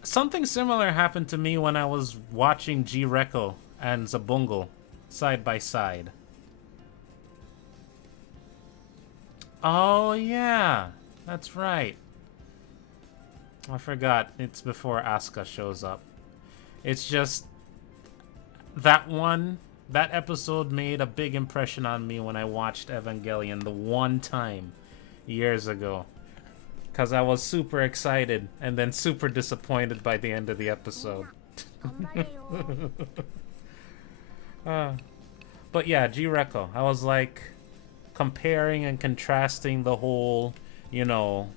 Something similar happened to me when I was watching G-Reco and Zabungle side by side. Oh yeah, that's right. I forgot, it's before Asuka shows up. It's just that episode made a big impression on me when I watched Evangelion the one time years ago. Because I was super excited and then super disappointed by the end of the episode. But yeah, G-Reco. I was like comparing and contrasting the whole, you know,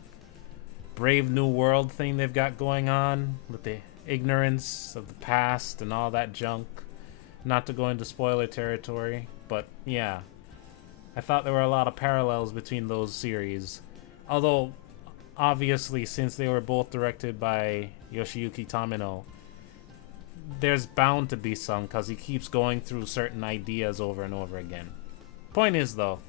Brave New World thing they've got going on with the ignorance of the past and all that junk. Not to go into spoiler territory, but yeah. I thought there were a lot of parallels between those series. Although, obviously, since they were both directed by Yoshiyuki Tamino, there's bound to be some, because he keeps going through certain ideas over and over again. Point is, though,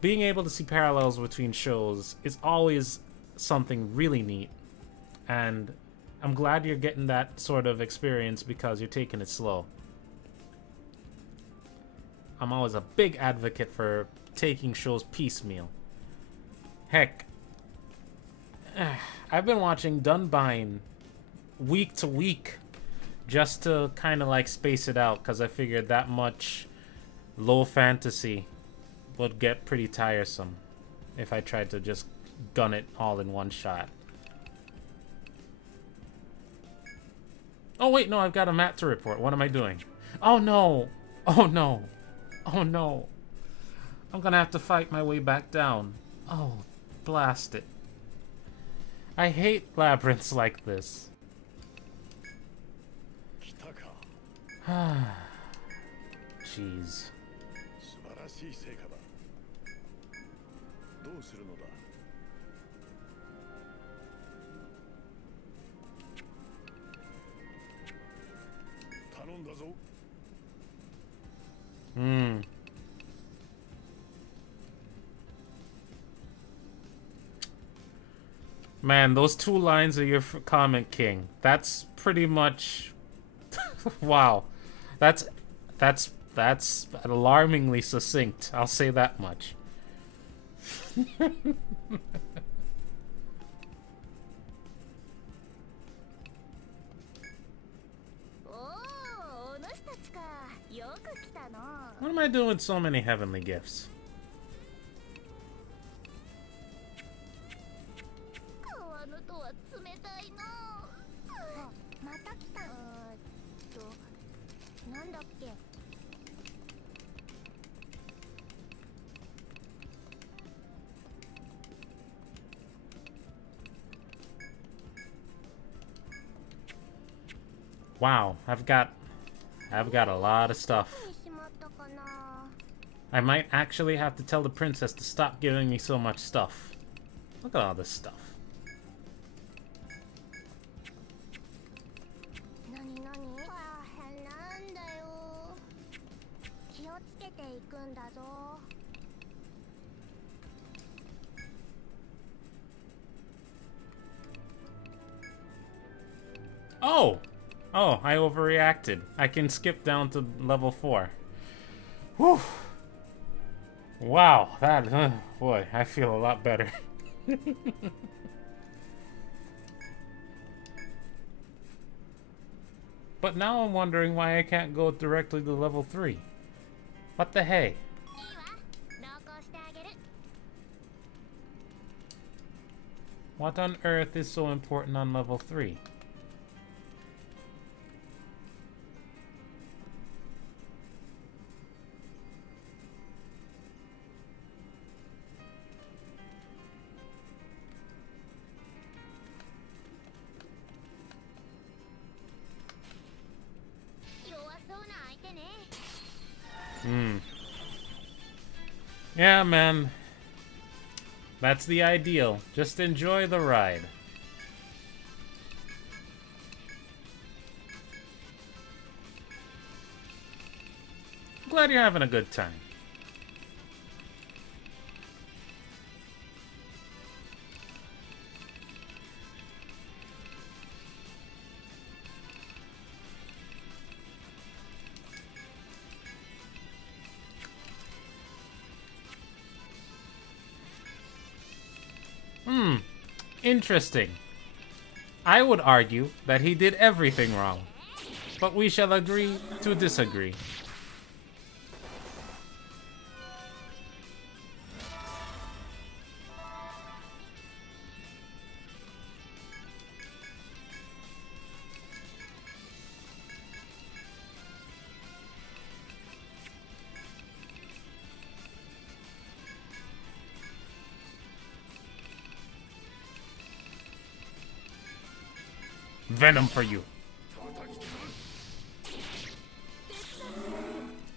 being able to see parallels between shows is always something really neat. And I'm glad you're getting that sort of experience because you're taking it slow. I'm always a big advocate for taking shows piecemeal. Heck, I've been watching Dunbine week to week just to kind of like space it out, because I figured that much low fantasy would get pretty tiresome if I tried to just gun it all in one shot. Oh wait, no, I've got a map to report. What am I doing? Oh no! Oh no! Oh no! I'm gonna have to fight my way back down. Oh, blast it. I hate labyrinths like this. Jeez. Man, those two lines of your comment, King. That's pretty much wow. That's alarmingly succinct. I'll say that much. What am I doing with so many heavenly gifts? Wow, I've got a lot of stuff. I might actually have to tell the princess to stop giving me so much stuff. Look at all this stuff. けていくんだぞ。Oh! Oh, I overreacted. I can skip down to level 4. Whew! Wow, that... boy, I feel a lot better. But now I'm wondering why I can't go directly to level 3. What the hey? What on earth is so important on level 3? Yeah, man. That's the ideal. Just enjoy the ride. Glad you're having a good time. Interesting. I would argue that he did everything wrong, but we shall agree to disagree. Venom for you.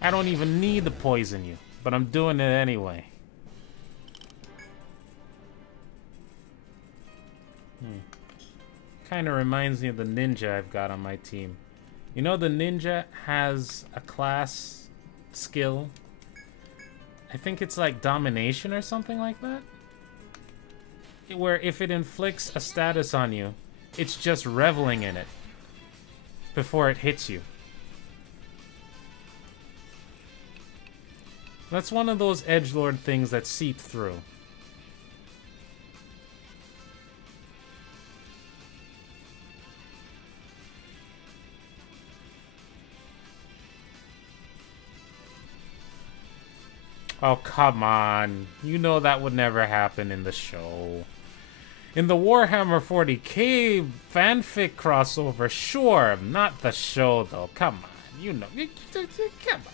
I don't even need to poison you, but I'm doing it anyway. Kind of reminds me of the ninja I've got on my team. You know, the ninja has a class skill. I think it's like domination or something like that. Where if it inflicts a status on you, it's just reveling in it before it hits you. That's one of those edgelord things that seep through. Oh, come on. You know that would never happen in the show. In the Warhammer 40k fanfic crossover, sure, not the show though. Come on, you know, come on.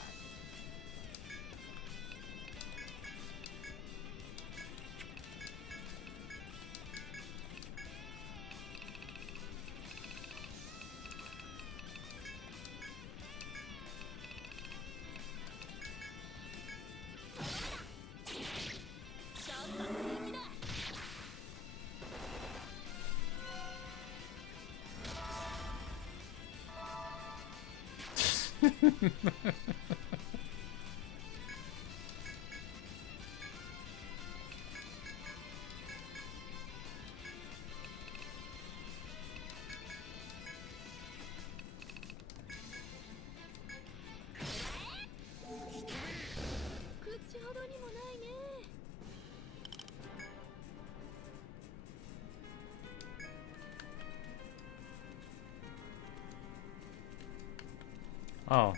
Oh,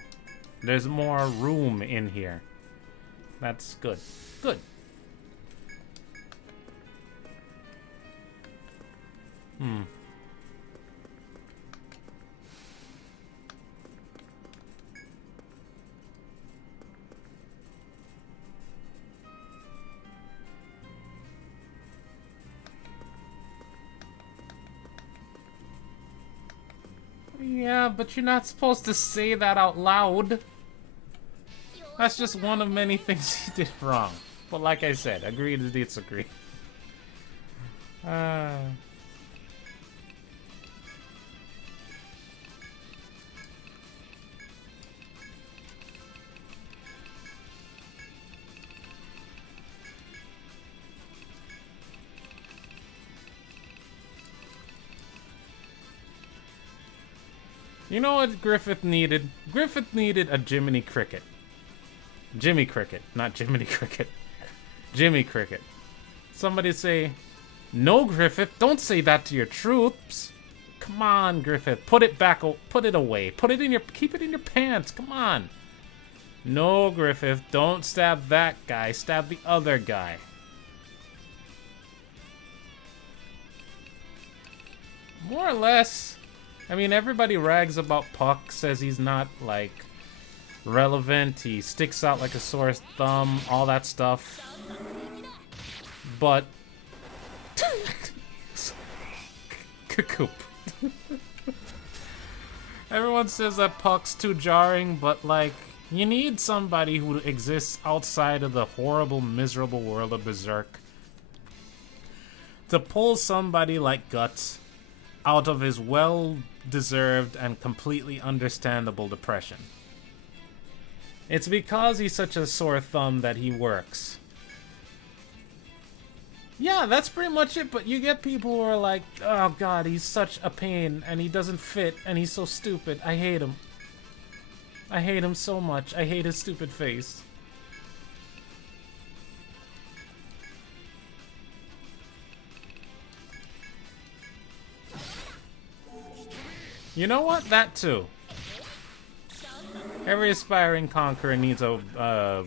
there's more room in here. That's good. Good. Yeah, but you're not supposed to say that out loud. That's just one of many things he did wrong. But like I said, agree to disagree. You know what Griffith needed? Griffith needed a Jiminy Cricket. Jimmy Cricket, not Jiminy Cricket. Jimmy Cricket. Somebody say, "No, Griffith, don't say that to your troops." Come on, Griffith, put it back, put it away. Keep it in your pants, come on. No, Griffith, don't stab that guy, stab the other guy. More or less. I mean, everybody rags about Puck, says he's not, like, relevant. He sticks out like a sore thumb, all that stuff. But... Coop. Everyone says that Puck's too jarring, but, like, you need somebody who exists outside of the horrible, miserable world of Berserk to pull somebody like Guts out of his well-deserved and completely understandable depression. It's because he's such a sore thumb that he works. Yeah, that's pretty much it, but you get people who are like, oh god, he's such a pain, and he doesn't fit, and he's so stupid. I hate him. I hate him so much. I hate his stupid face. You know what? That too. Every aspiring conqueror needs a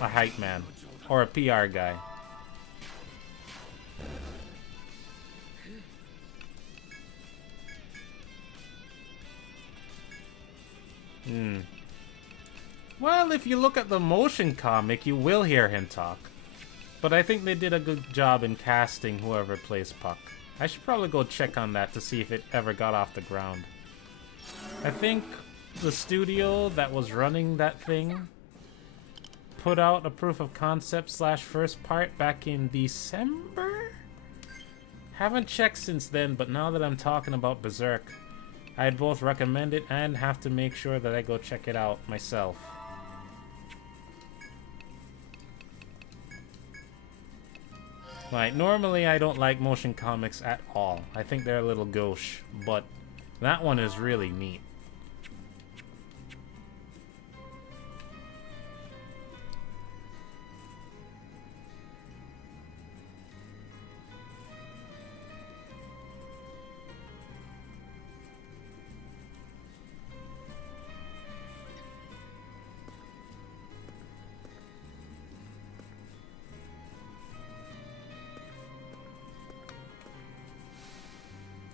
hype man or a PR guy. Well, if you look at the motion comic, you will hear him talk. But I think they did a good job in casting whoever plays Puck. I should probably go check on that to see if it ever got off the ground. I think the studio that was running that thing put out a proof of concept / first part back in December? Haven't checked since then, but now that I'm talking about Berserk, I'd both recommend it and have to make sure that I go check it out myself. Like, normally I don't like motion comics at all. I think they're a little gauche, but that one is really neat.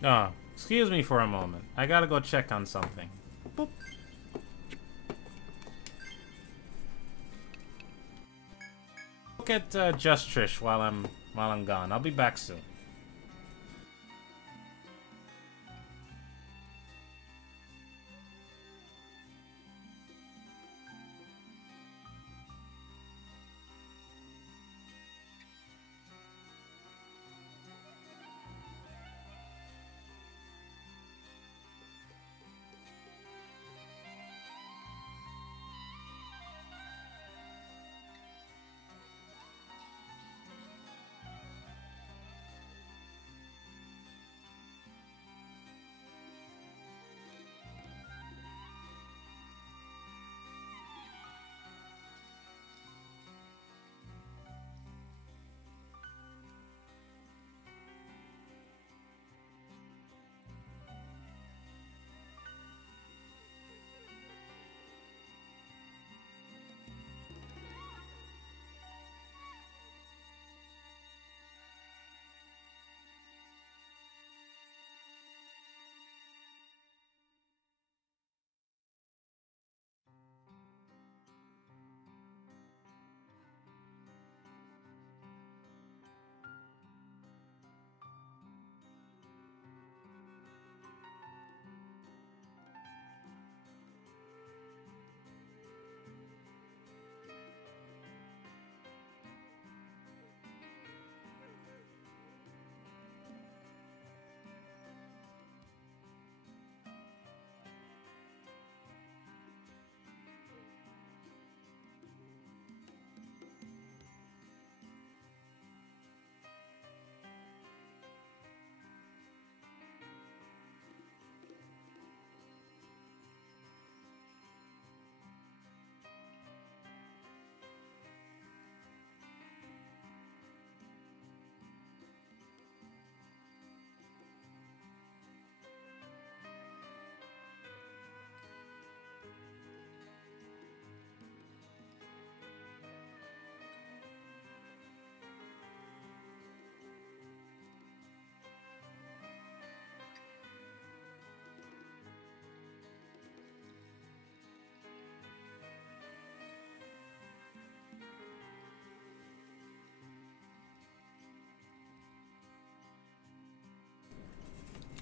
Oh, excuse me for a moment. I gotta go check on something. Boop. Look at Just Trish while I'm gone. I'll be back soon.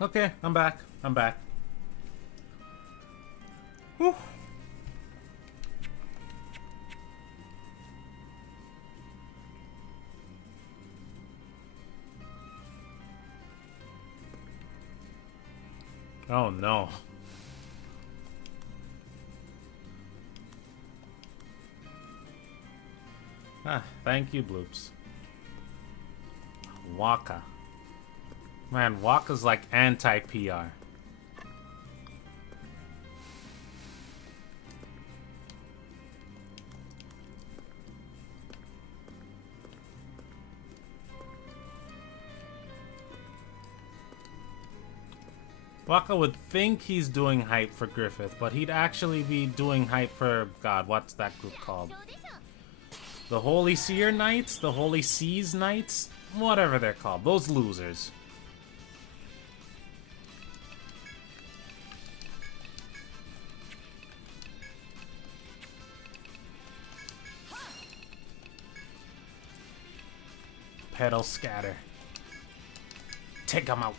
Okay, I'm back. I'm back. Whew. Oh no. Ah, thank you, Bloops. Waka. Man, Waka's like anti-PR. Waka would think he's doing hype for Griffith, but he'd actually be doing hype for, God, what's that group called? The Holy Seer Knights? The Holy Seas Knights? Whatever they're called. Those losers. Pedal scatter. Take them out.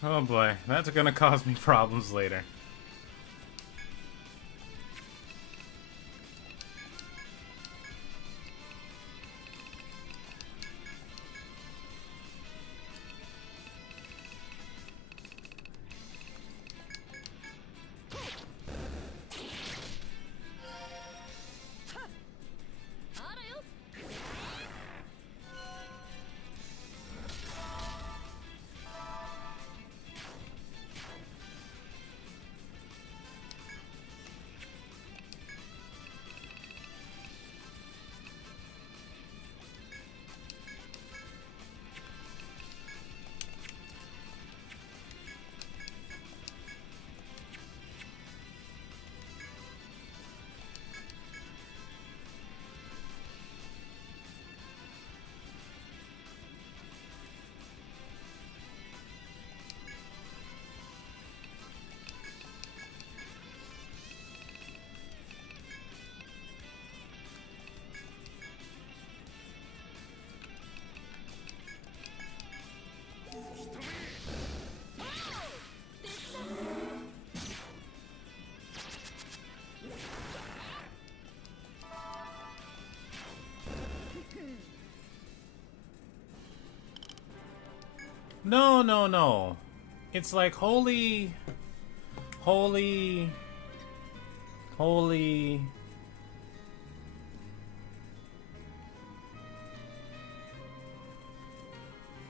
Oh boy, that's gonna cause me problems later. No, no, no. It's like holy... Holy... Holy...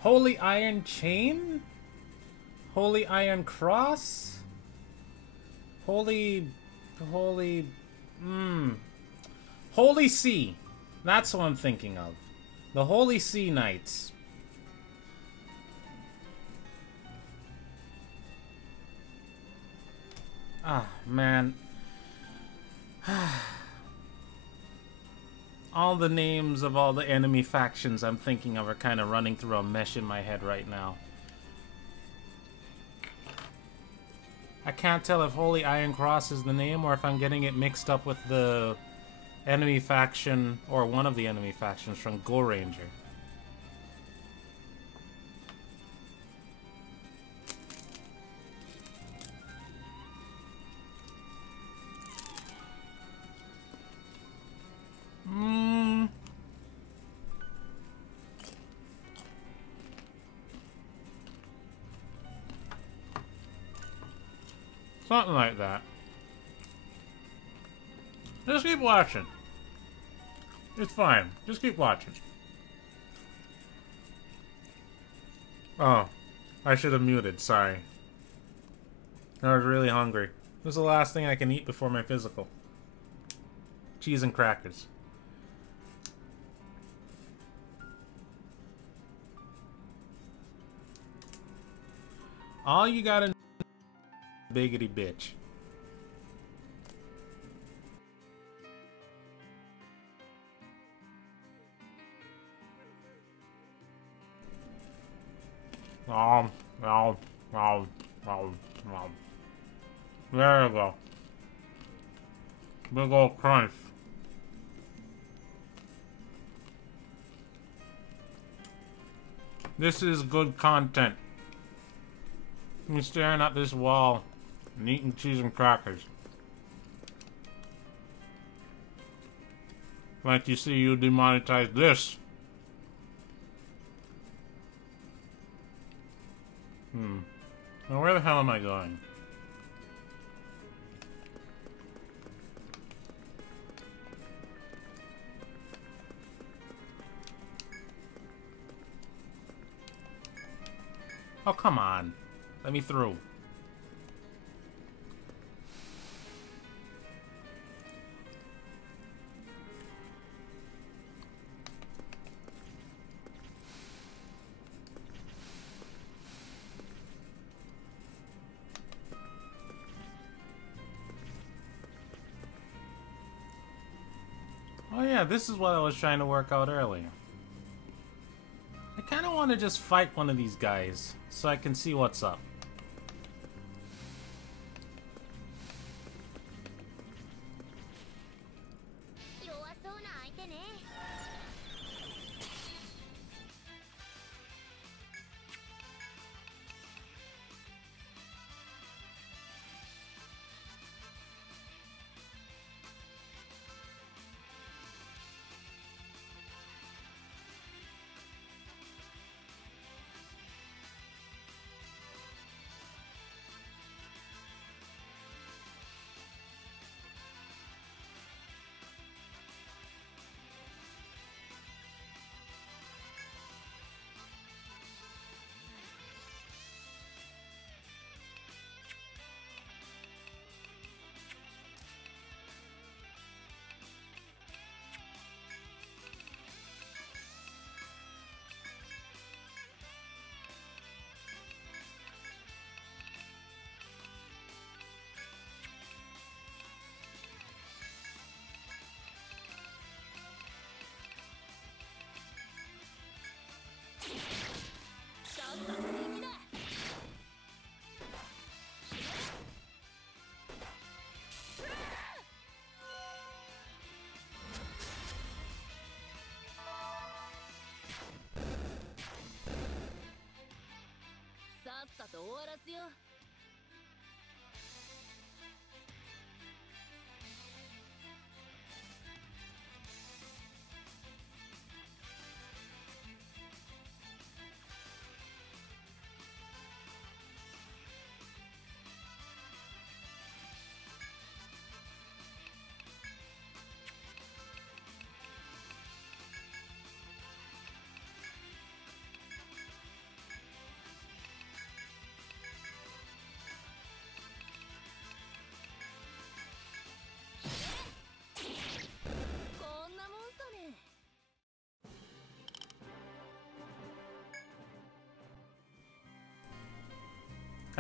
Holy Iron Chain? Holy Iron Cross? Holy... Holy... Holy Sea. That's what I'm thinking of. The Holy Sea Knights. Ah, man. All the names of all the enemy factions I'm thinking of are kind of running through a mesh in my head right now. I can't tell if Holy Iron Cross is the name or if I'm getting it mixed up with the enemy faction or one of the enemy factions from Go Ranger. Something like that. Just keep watching. It's fine. Just keep watching. Oh, I should have muted. Sorry. I was really hungry. This is the last thing I can eat before my physical. Cheese and crackers. All you gotta know, biggity bitch. Oh, oh, oh, oh, oh. There you go. Big ol' crunch. This is good content. Me staring at this wall and eating cheese and crackers. Like you see, you demonetize this. Now where the hell am I going? Oh, come on. Let me through. Oh yeah, this is what I was trying to work out earlier. I kind of want to just fight one of these guys so I can see what's up.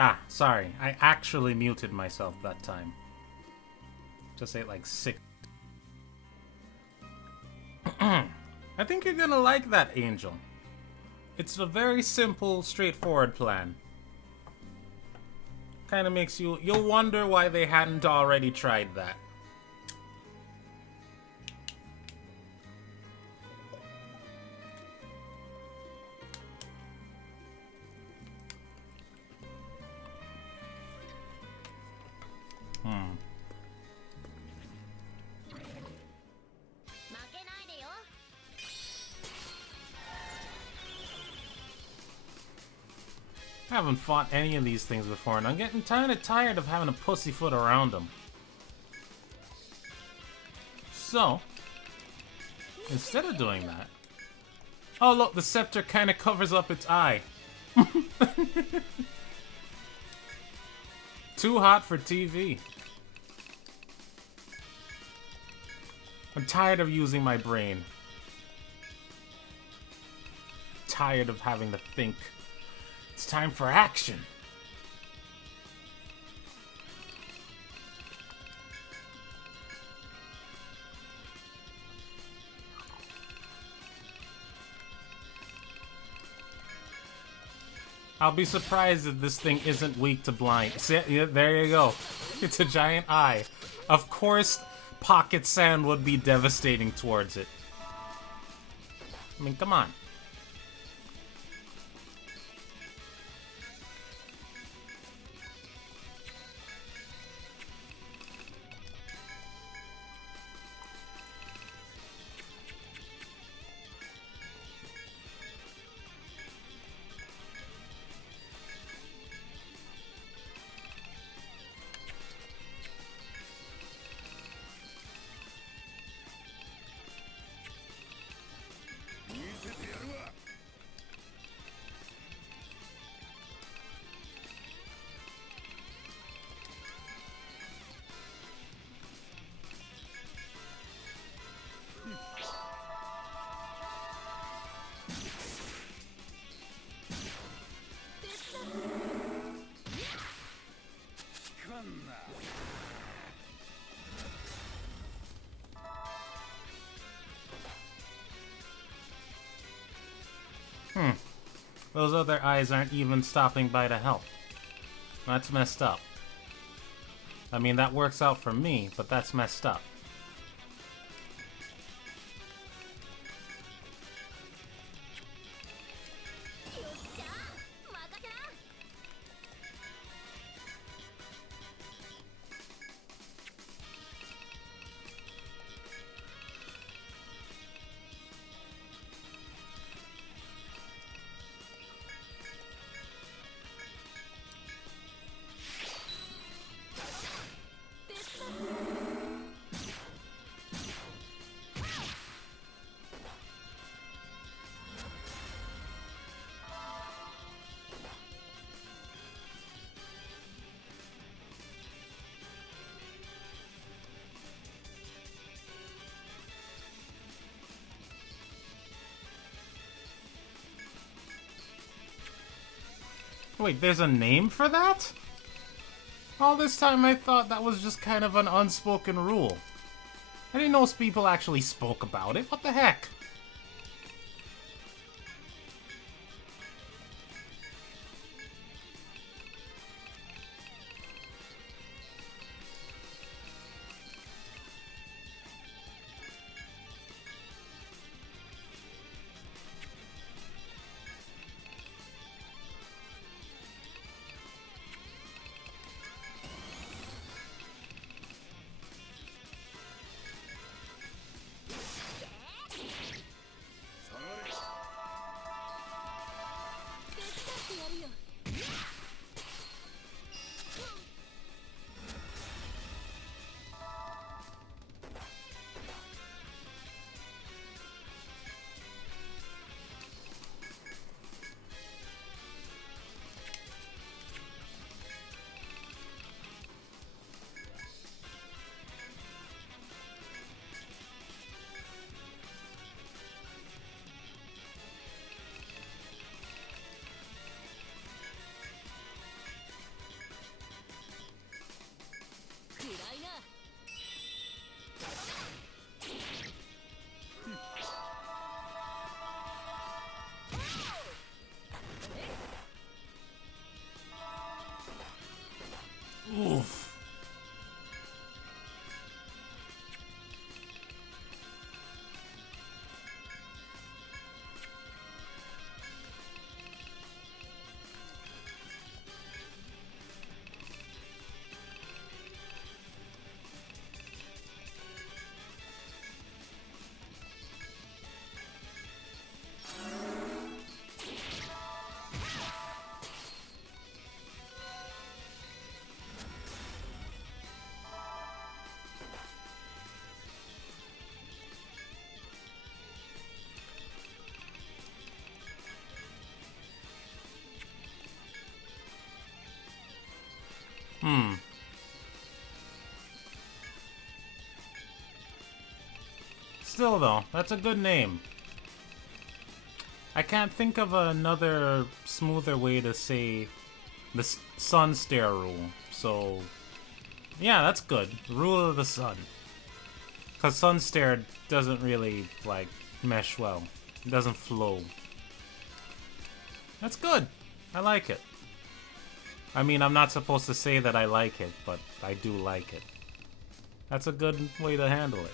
Ah, sorry. I actually muted myself that time. Just ate like 6. I think you're gonna like that, Angel. It's a very simple, straightforward plan. Kinda makes you... You'll wonder why they hadn't already tried that. I haven't fought any of these things before, and I'm getting kinda tired of having a pussyfoot around them. So, instead of doing that... Oh look, the scepter kinda covers up its eye. Too hot for TV. I'm tired of using my brain. Tired of having to think. It's time for action. I'll be surprised if this thing isn't weak to blind. See, yeah, there you go. It's a giant eye. Of course, pocket sand would be devastating towards it. I mean, come on. Those other eyes aren't even stopping by to help. That's messed up. I mean, that works out for me, but that's messed up. Wait, there's a name for that? All this time I thought that was just kind of an unspoken rule. I didn't know people actually spoke about it. What the heck? still though, that's a good name. I can't think of another smoother way to say the sun stare rule. So, yeah, that's good. Rule of the sun. Because sun stare doesn't really, like, mesh well. It doesn't flow. That's good. I like it. I mean, I'm not supposed to say that I like it, but I do like it. That's a good way to handle it.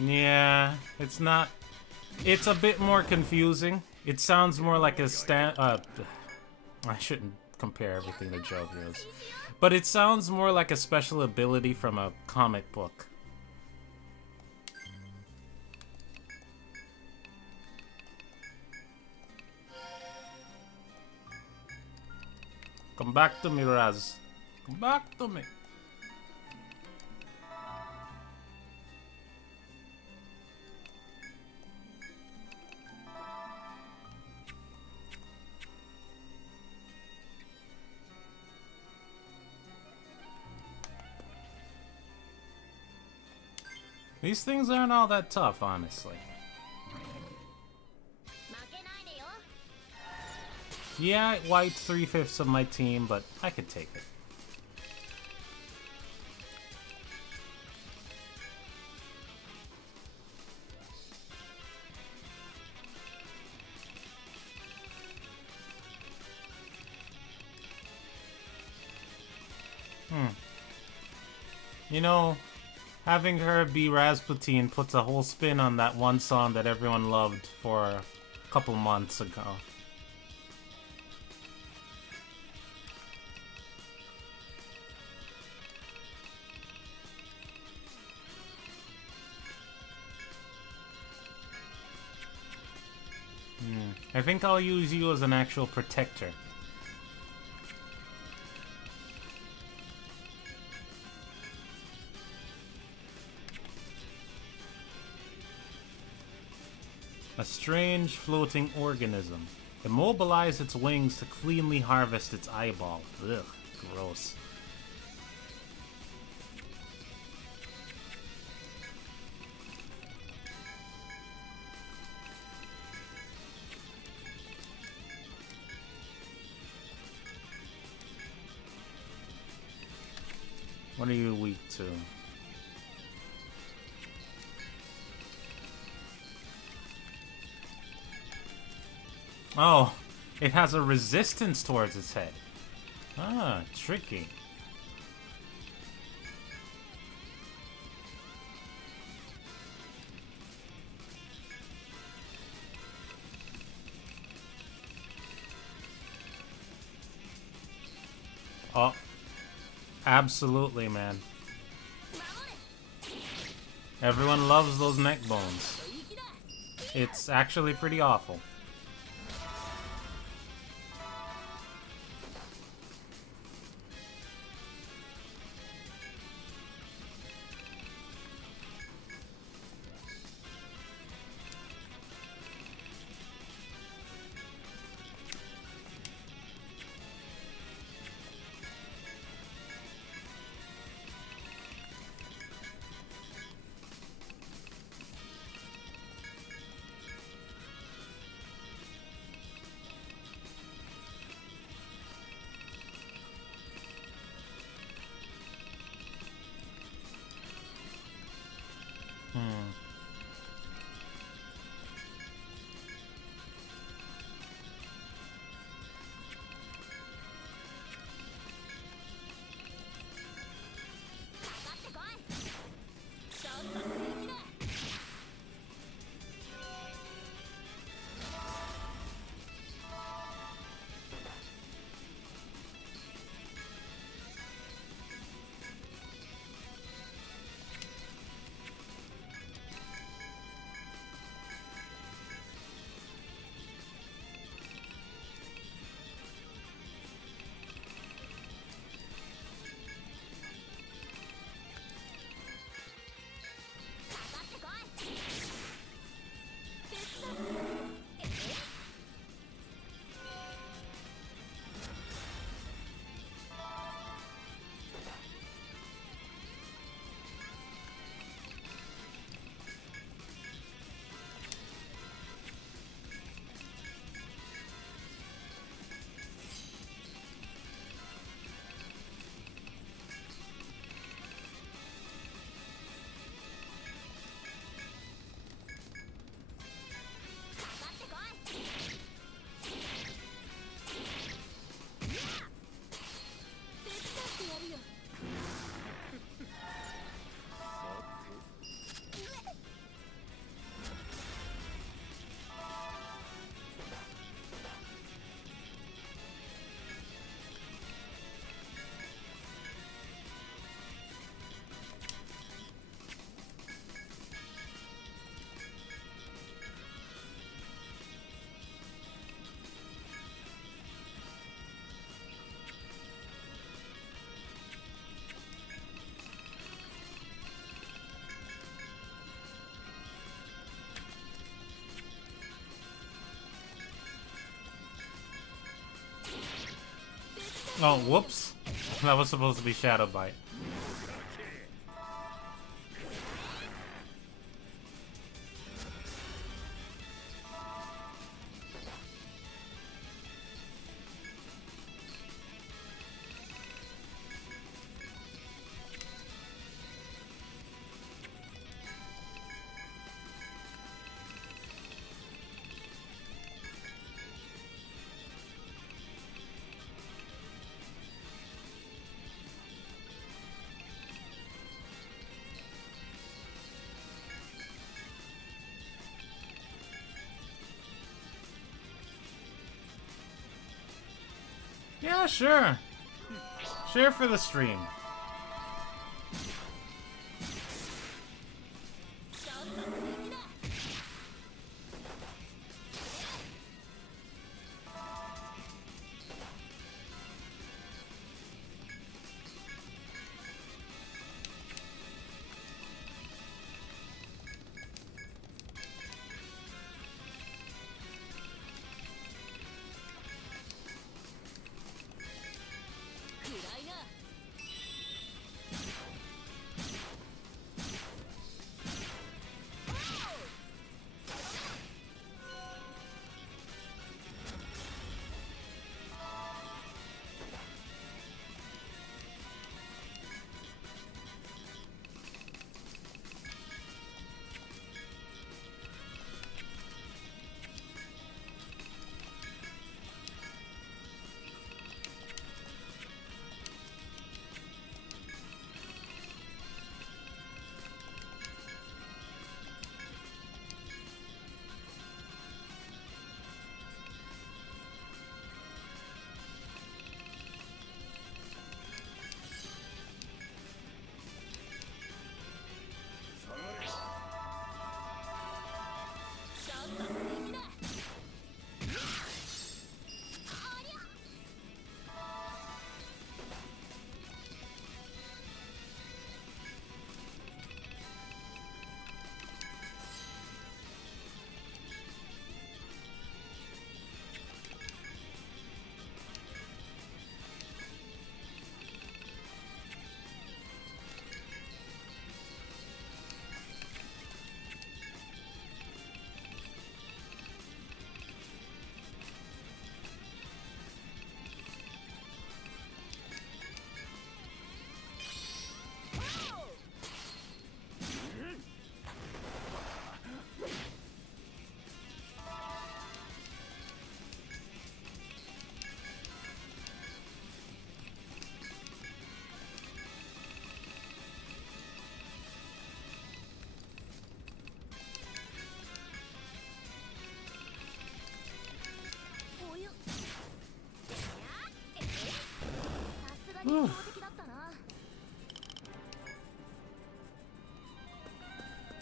Yeah, it's not... It's a bit more confusing. It sounds more like a I shouldn't compare everything to JoJo's. But it sounds more like a special ability from a comic book. Come back to me, Raz. Come back to me. These things aren't all that tough, honestly. Yeah, it wiped 3/5 of my team, but I could take it. You know, having her be Rasputin puts a whole spin on that one song that everyone loved for a couple months ago. I think I'll use you as an actual protector. A strange floating organism. Immobilize its wings to cleanly harvest its eyeball. Ugh, gross. What are you weak to? Oh, it has a resistance towards its head. Ah, tricky. Oh, absolutely, man. Everyone loves those neck bones. It's actually pretty awful. Oh, whoops. That was supposed to be Shadow Bite. Yeah, sure. Share for the stream.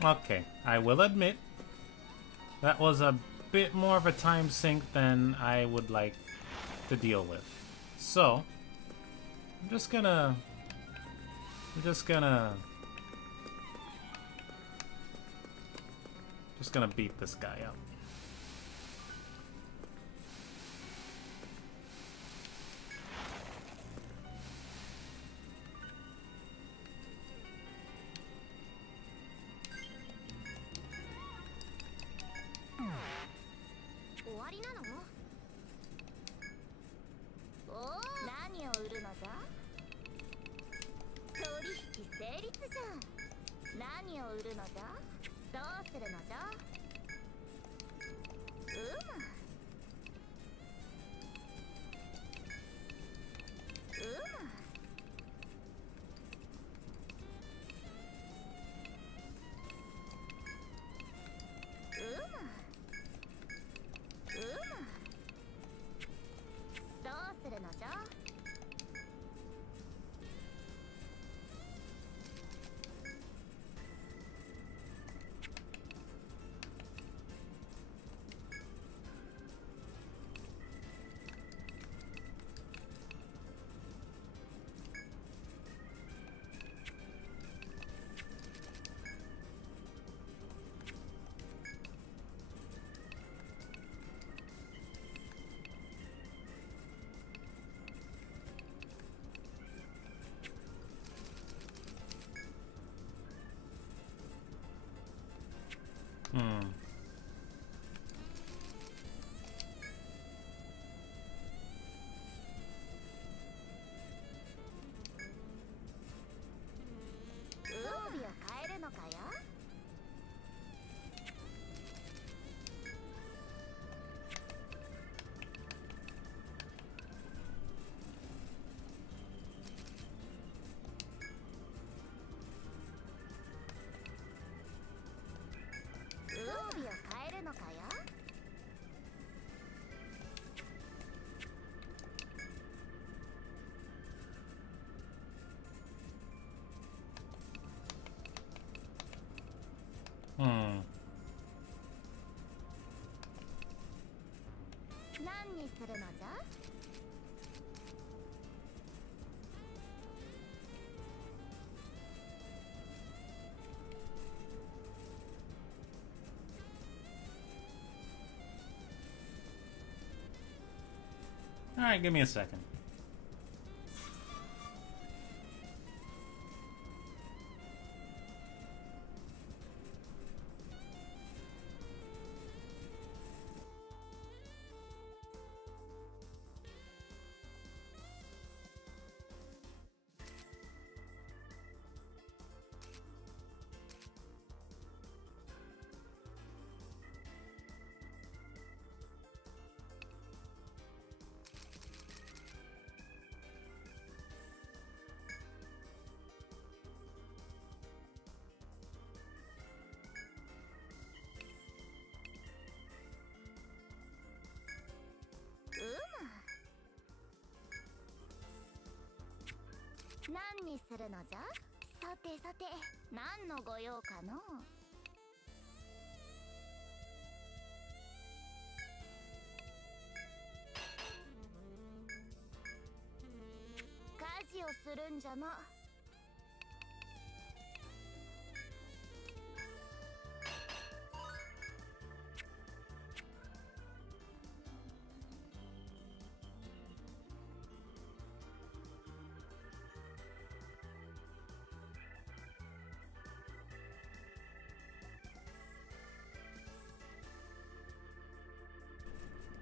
Okay, I will admit that was a bit more of a time sink than I would like to deal with. So, I'm just gonna beat this guy up. Hmm. Hmm. 何にするのじゃ? Alright, give me a second. Hm. 何にするのじゃ? さてさて、何のご用かの? 家事をするんじゃな。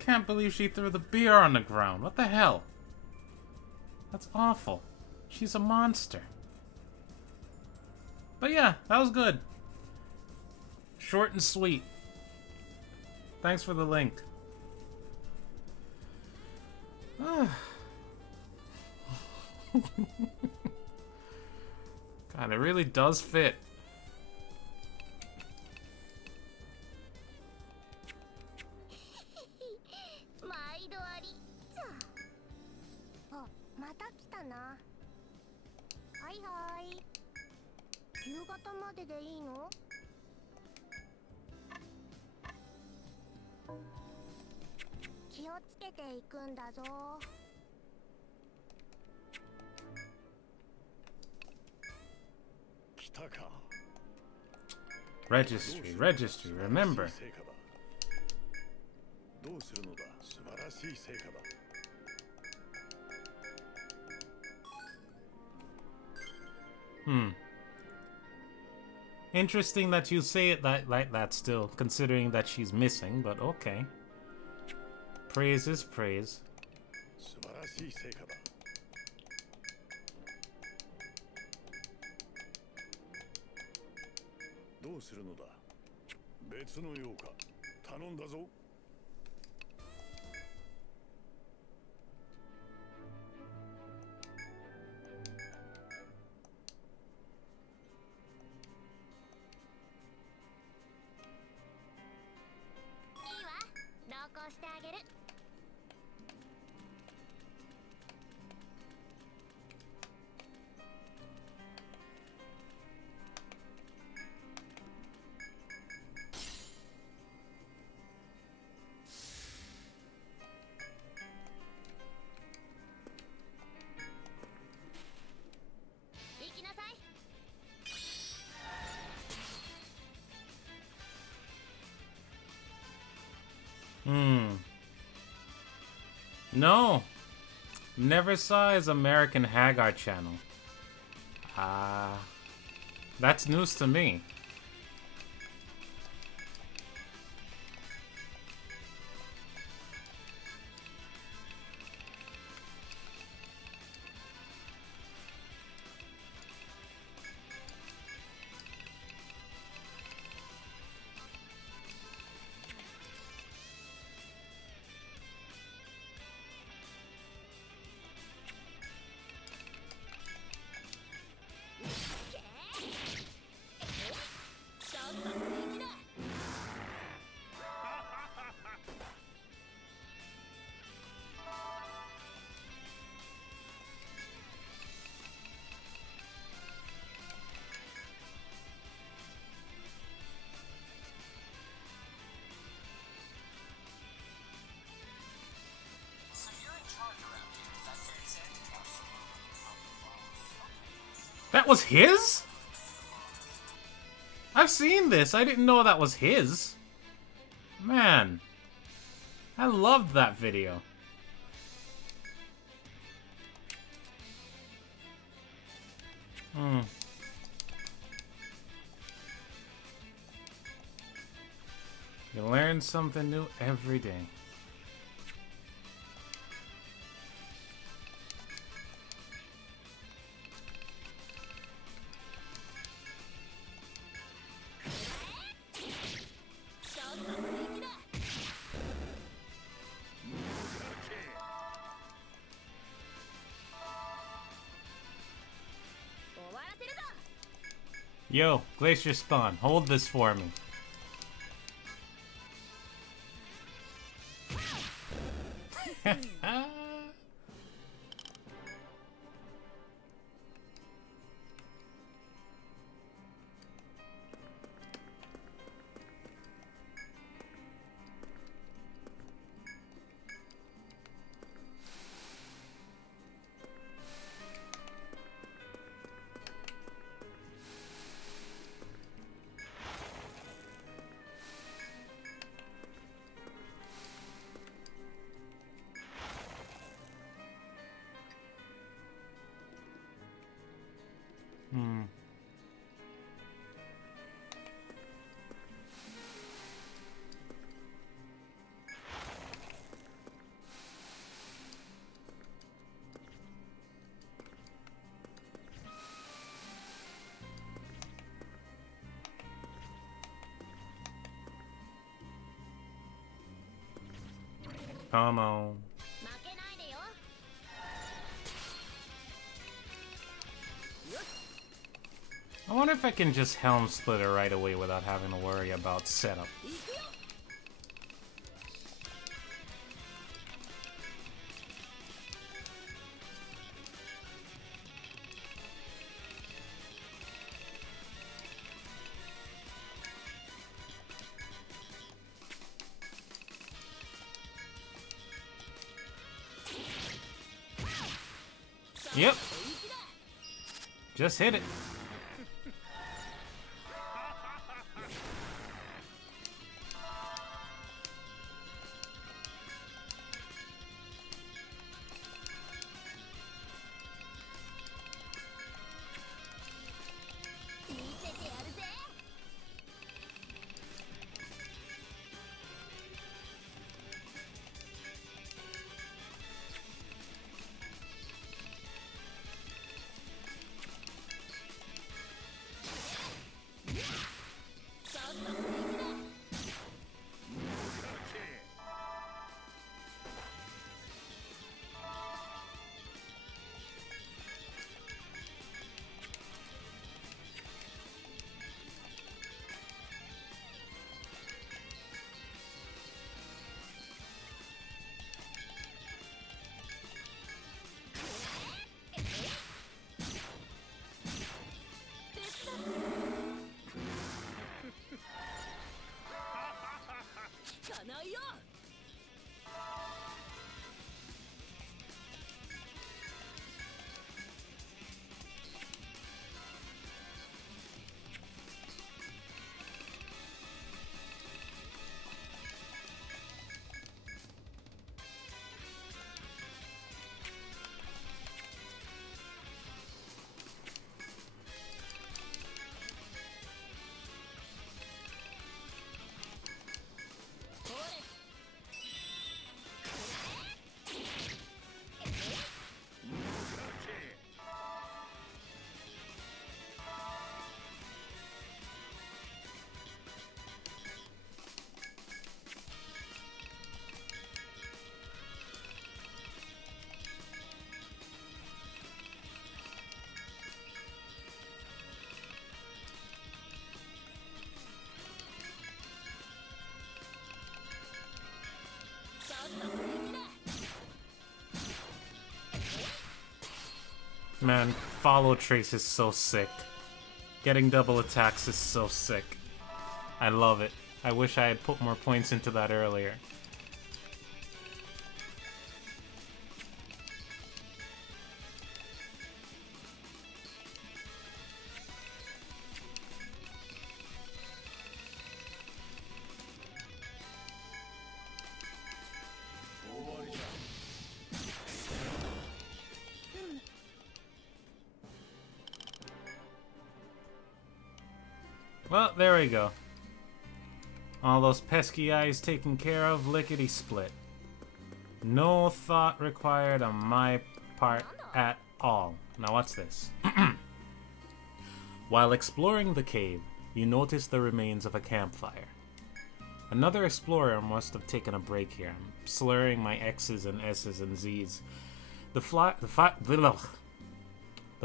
Can't believe she threw the beer on the ground. What the hell? That's awful. She's a monster. But yeah, that was good. Short and sweet. Thanks for the link. God, it really does fit. Registry, registry, remember. Interesting that you say it like that still, considering that she's missing, but okay. Praise is praise. No, never saw his American Hagar channel. That's news to me. That was his? I've seen this. I didn't know that was his. Man. I loved that video. You learn something new every day. Yo, Glacier Spawn, hold this for me. Come on. I wonder if I can just Helm Splitter right away without having to worry about setup. Yep. Just hit it. Man, follow trace is so sick. Getting double attacks is so sick. I love it. I wish I had put more points into that earlier. Well, there we go. All those pesky eyes taken care of, lickety-split. No thought required on my part at all. Now what's this? While exploring the cave, you notice the remains of a campfire. Another explorer must have taken a break here. I'm slurring my X's and S's and Z's. The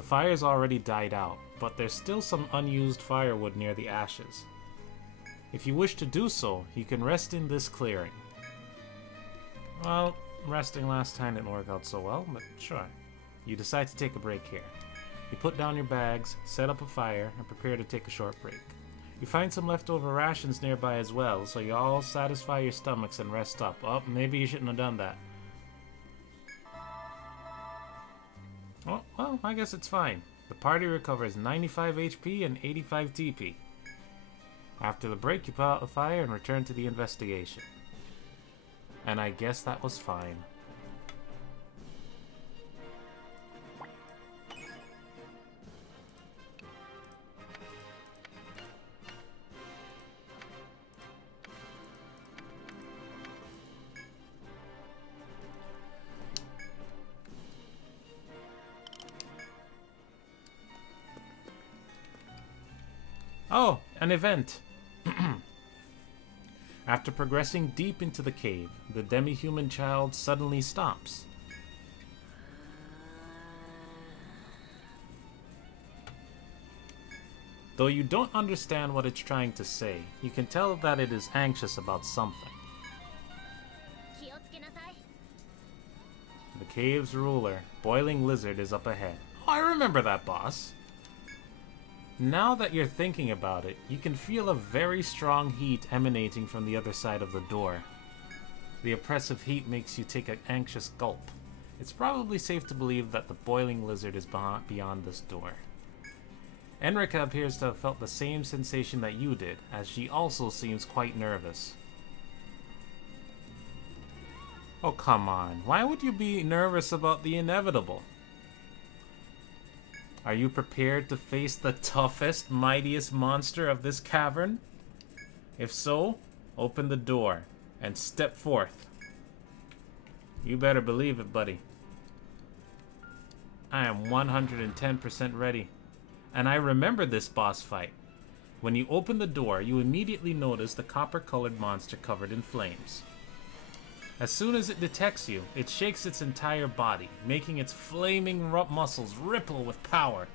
fire's already died out, but there's still some unused firewood near the ashes. If you wish to do so, you can rest in this clearing. Well, resting last time didn't work out so well, but sure. You decide to take a break here. You put down your bags, set up a fire, and prepare to take a short break. You find some leftover rations nearby as well, so you all satisfy your stomachs and rest up. Oh, maybe you shouldn't have done that. Oh, well, I guess it's fine. The party recovers 95 HP and 85 TP. After the break, you put out the fire and return to the investigation. And I guess that was fine. Oh, an event! After progressing deep into the cave, the demi-human child suddenly stops. Though you don't understand what it's trying to say, you can tell that it is anxious about something. The cave's ruler, Boiling Lizard, is up ahead. Oh, I remember that boss! Now that you're thinking about it, you can feel a very strong heat emanating from the other side of the door. The oppressive heat makes you take an anxious gulp. It's probably safe to believe that the Boiling Lizard is beyond this door. Enrika appears to have felt the same sensation that you did, as she also seems quite nervous. Oh, come on. Why would you be nervous about the inevitable? Are you prepared to face the toughest, mightiest monster of this cavern? If so, open the door and step forth. You better believe it, buddy. I am 110% ready. And I remember this boss fight. When you open the door, you immediately notice the copper-colored monster covered in flames. As soon as it detects you, it shakes its entire body, making its flaming muscles ripple with power.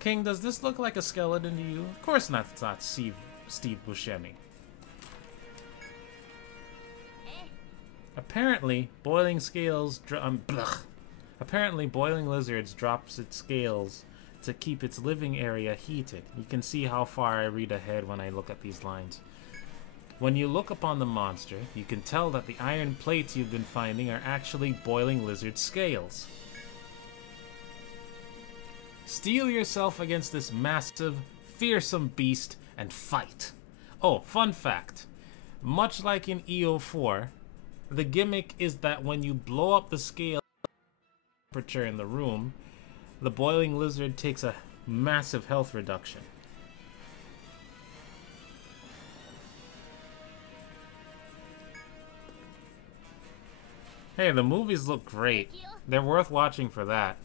King, does this look like a skeleton to you? Of course not, it's not Steve Buscemi. Apparently, Boiling Lizards drops its scales to keep its living area heated. You can see how far I read ahead when I look at these lines. When you look upon the monster, you can tell that the iron plates you've been finding are actually Boiling Lizard scales. Steel yourself against this massive, fearsome beast and fight. Oh, fun fact. Much like in EO4, the gimmick is that when you blow up the scale temperature in the room, the Boiling Lizard takes a massive health reduction. Hey, the movies look great. They're worth watching for that.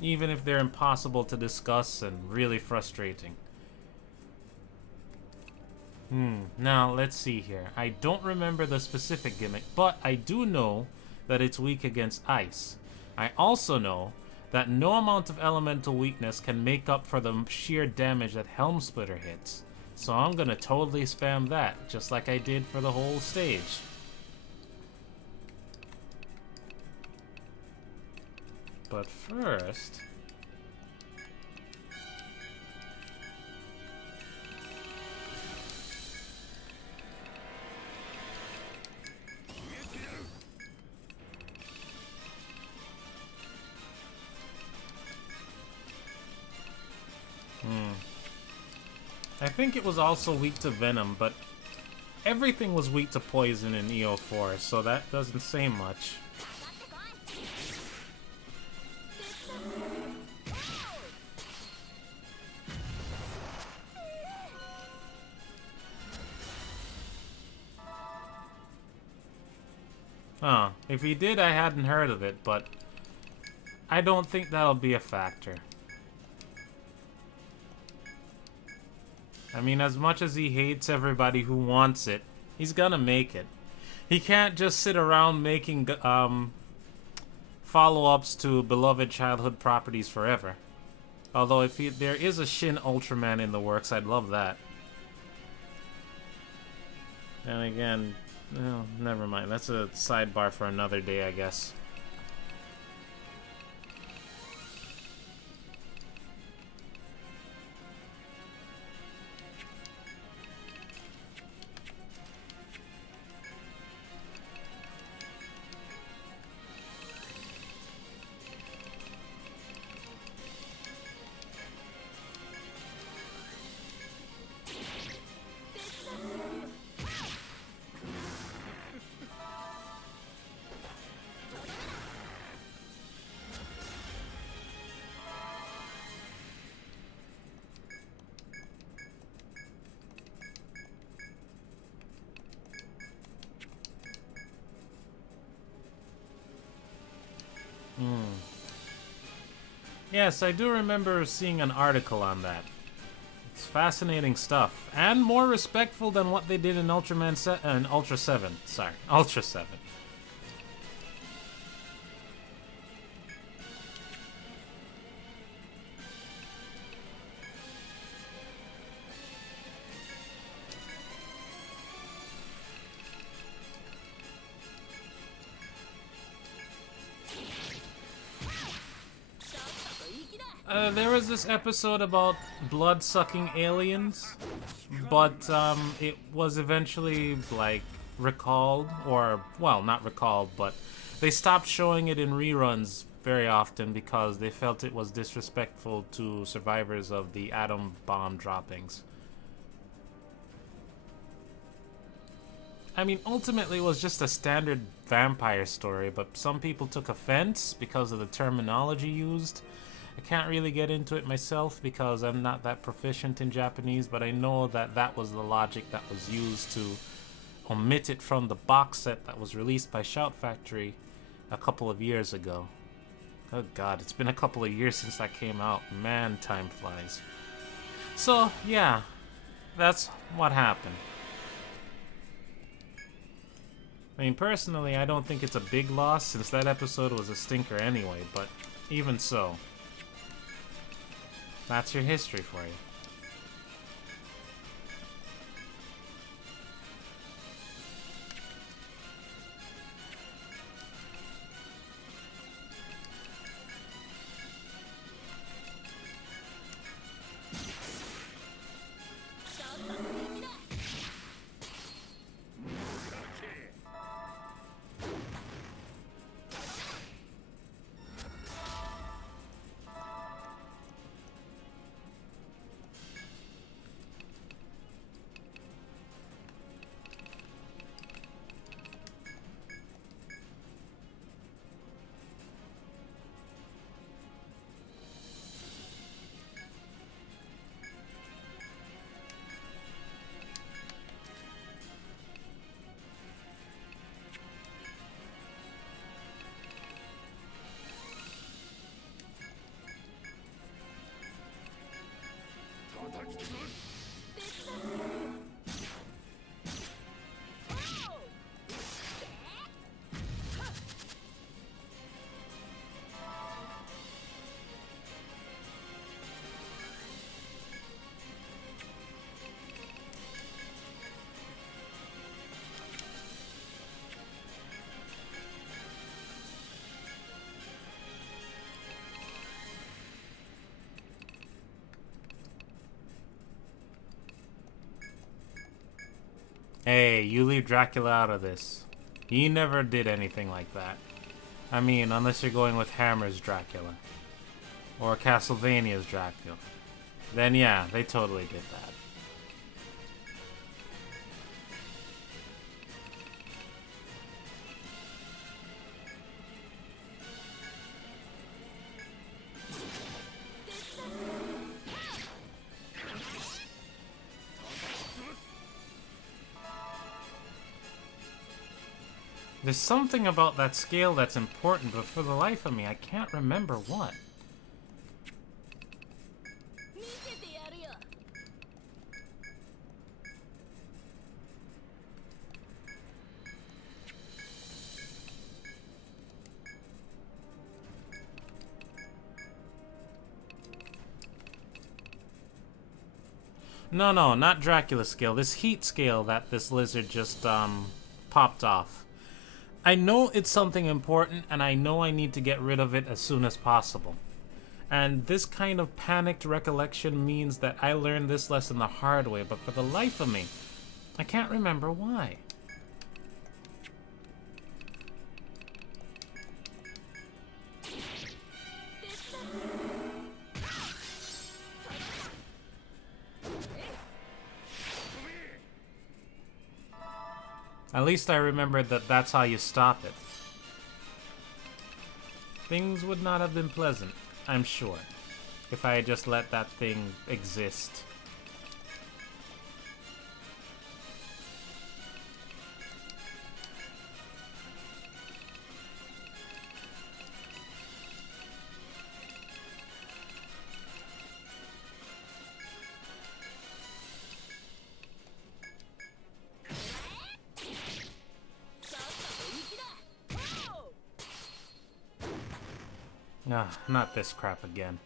Even if they're impossible to discuss and really frustrating. Now, let's see here. I don't remember the specific gimmick, but I do know that it's weak against ice. I also know that no amount of elemental weakness can make up for the sheer damage that Helm Splitter hits. So I'm gonna totally spam that, just like I did for the whole stage. But first... I think it was also weak to Venom, but everything was weak to Poison in EO4, so that doesn't say much. Huh. If he did, I hadn't heard of it, but I don't think that'll be a factor. I mean, as much as he hates everybody who wants it, he's gonna make it. He can't just sit around making follow-ups to beloved childhood properties forever. Although if there is a Shin Ultraman in the works, I'd love that. And again, well, never mind. That's a sidebar for another day, I guess. Yes, I do remember seeing an article on that. It's fascinating stuff, and more respectful than what they did in Ultra 7. Sorry, Ultra 7. There was this episode about blood-sucking aliens, but it was eventually, like, recalled, or, well, not recalled, but they stopped showing it in reruns very often because they felt it was disrespectful to survivors of the atom bomb droppings. I mean, ultimately it was just a standard vampire story, but some people took offense because of the terminology used. I can't really get into it myself because I'm not that proficient in Japanese, but I know that that was the logic that was used to omit it from the box set that was released by Shout Factory a couple of years ago. Oh god, it's been a couple of years since that came out. Man, time flies. So, yeah, that's what happened. I mean, personally, I don't think it's a big loss since that episode was a stinker anyway, but even so. That's your history for you. Hey, you leave Dracula out of this. He never did anything like that. I mean, unless you're going with Hammer's Dracula. Or Castlevania's Dracula. Then yeah, they totally did that. There's something about that scale that's important, but for the life of me, I can't remember what. No, no, not Dracula scale. This heat scale that this lizard just, popped off. I know it's something important, and I know I need to get rid of it as soon as possible. And this kind of panicked recollection means that I learned this lesson the hard way, but for the life of me, I can't remember why. At least I remembered that that's how you stop it. Things would not have been pleasant, I'm sure, if I had just let that thing exist. Ah, not this crap again.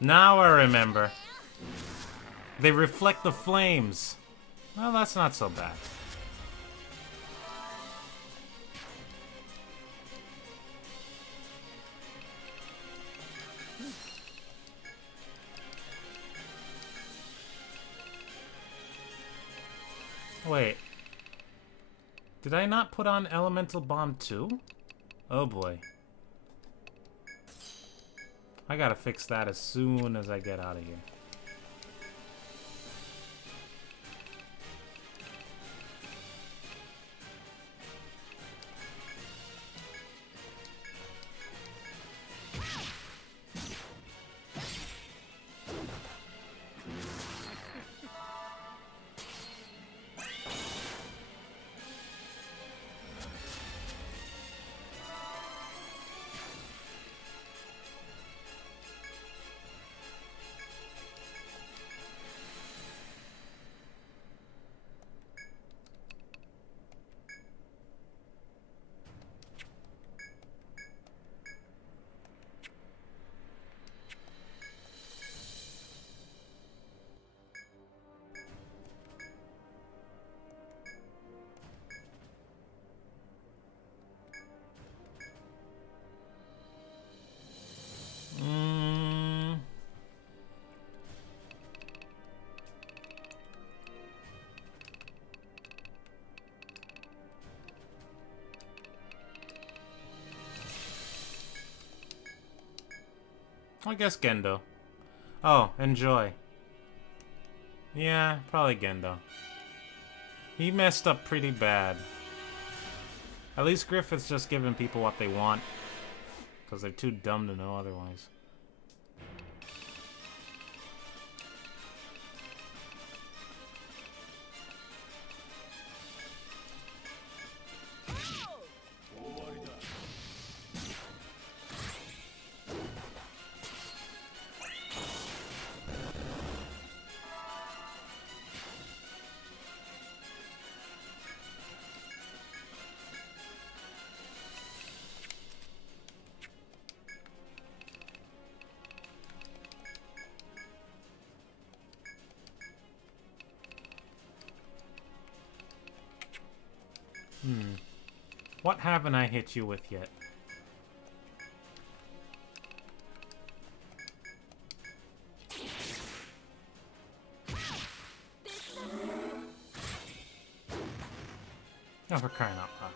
Now I remember. They reflect the flames. Well, that's not so bad. Wait. Did I not put on Elemental Bomb too? Oh boy. I gotta fix that as soon as I get out of here. I guess Gendo. Oh, enjoy. Yeah, probably Gendo. He messed up pretty bad. At least Griffith's just giving people what they want. Because they're too dumb to know otherwise. What haven't I hit you with yet? Oh, for crying out loud.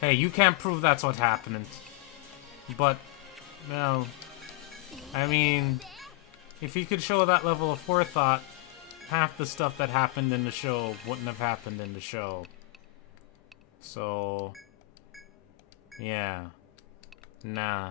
Hey, you can't prove that's what happened. But, no. I mean, if he could show that level of forethought, half the stuff that happened in the show wouldn't have happened in the show. So, yeah. Nah.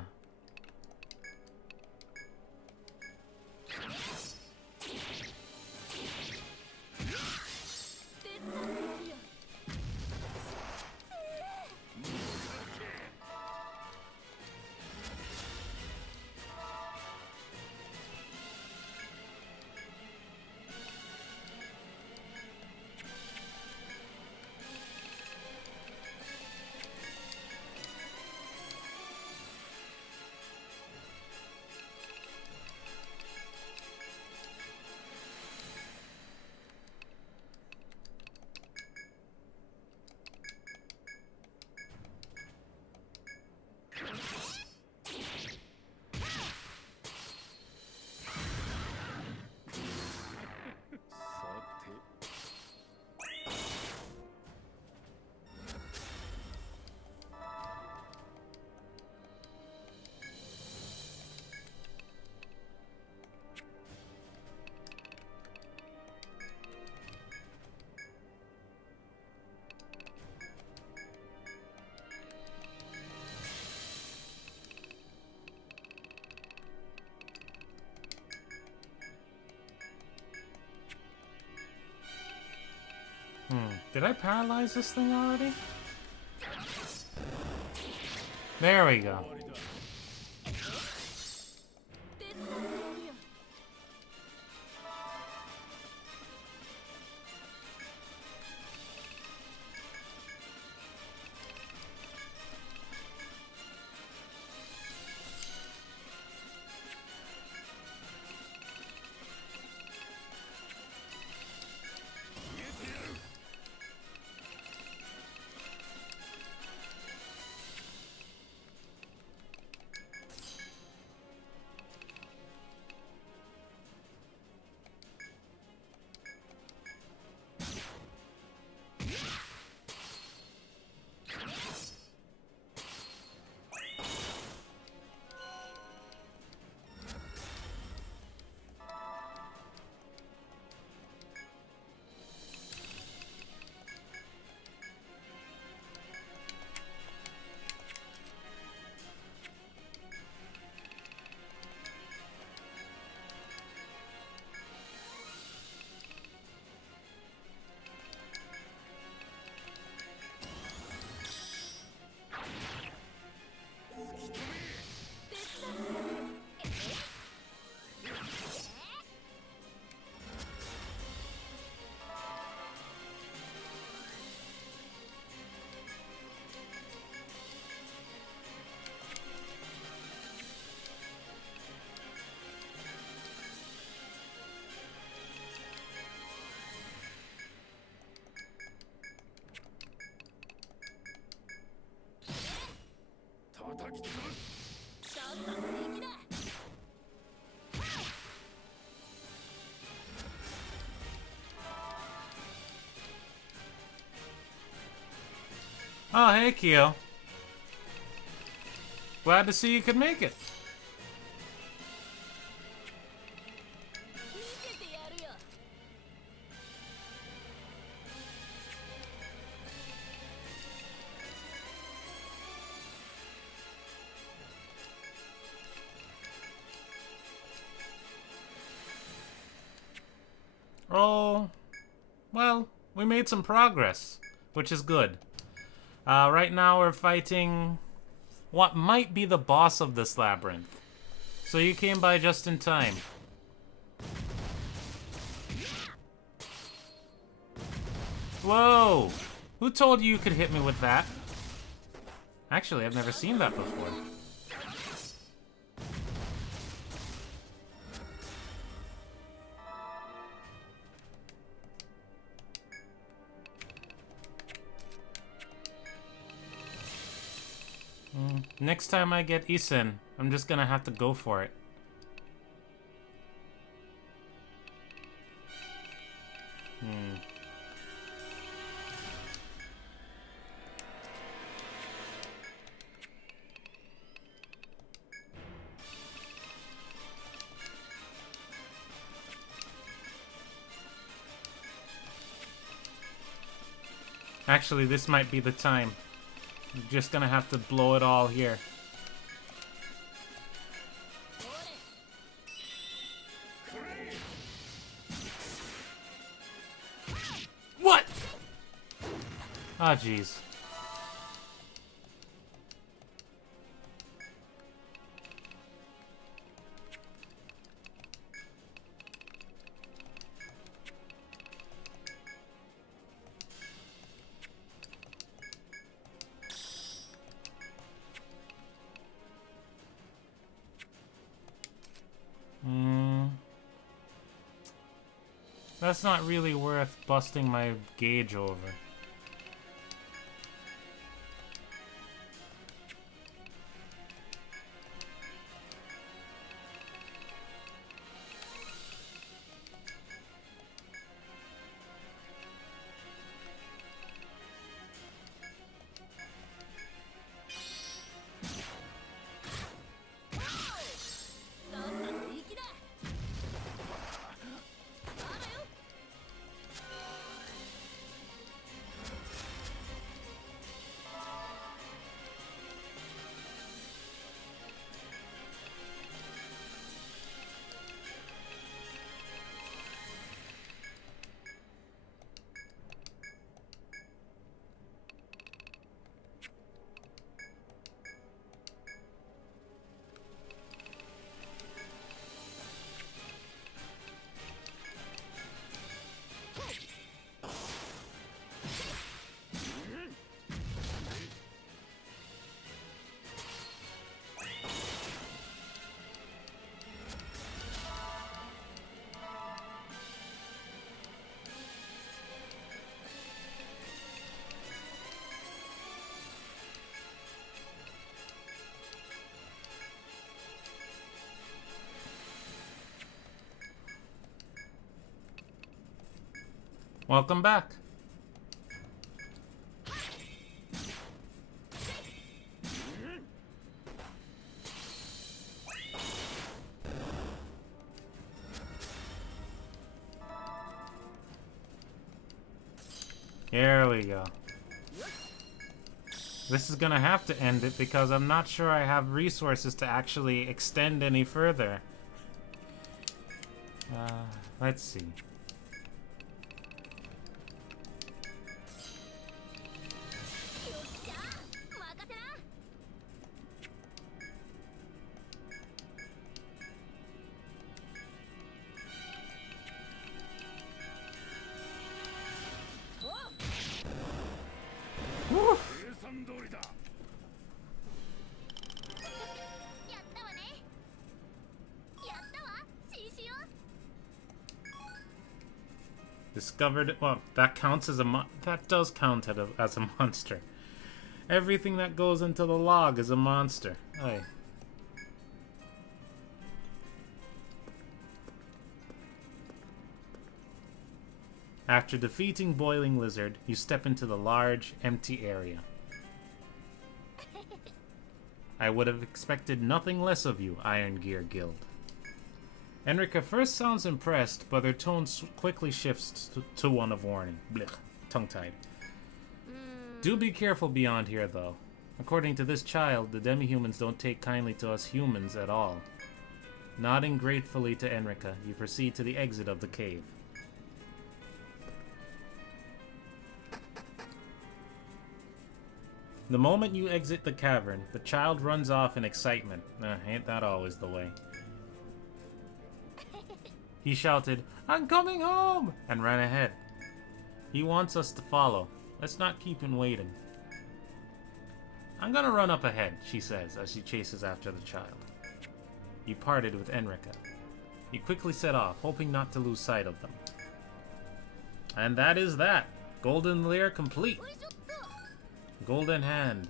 Did I paralyze this thing already? There we go. Oh, hey, Kyo. Glad to see you could make it. Oh, well, we made some progress, which is good. Right now we're fighting what might be the boss of this labyrinth. So you came by just in time. Whoa! Who told you you could hit me with that? Actually, I've never seen that before. Next time I get Isen, I'm just gonna have to go for it. Actually, this might be the time. I'm just gonna have to blow it all here. What? Ah, jeez. That's not really worth busting my gauge over. Welcome back. Here we go. This is gonna have to end it because I'm not sure I have resources to actually extend any further. Let's see. Discovered. Well, that counts as a that does count as a monster. Everything that goes into the log is a monster. Aye. After defeating Boiling Lizard, you step into the large, empty area. I would have expected nothing less of you, Iron Gear Guild. Enrica first sounds impressed, but her tone quickly shifts to one of warning. Blech, tongue-tied. Do be careful beyond here, though. According to this child, the demi-humans don't take kindly to us humans at all. Nodding gratefully to Enrica, you proceed to the exit of the cave. The moment you exit the cavern, the child runs off in excitement. Ain't that always the way? He shouted, "I'm coming home!" and ran ahead. He wants us to follow. Let's not keep him waiting. I'm gonna run up ahead, she says as she chases after the child. You parted with Enrica. You quickly set off, hoping not to lose sight of them. And that is that. Golden Lair complete. Golden Hand.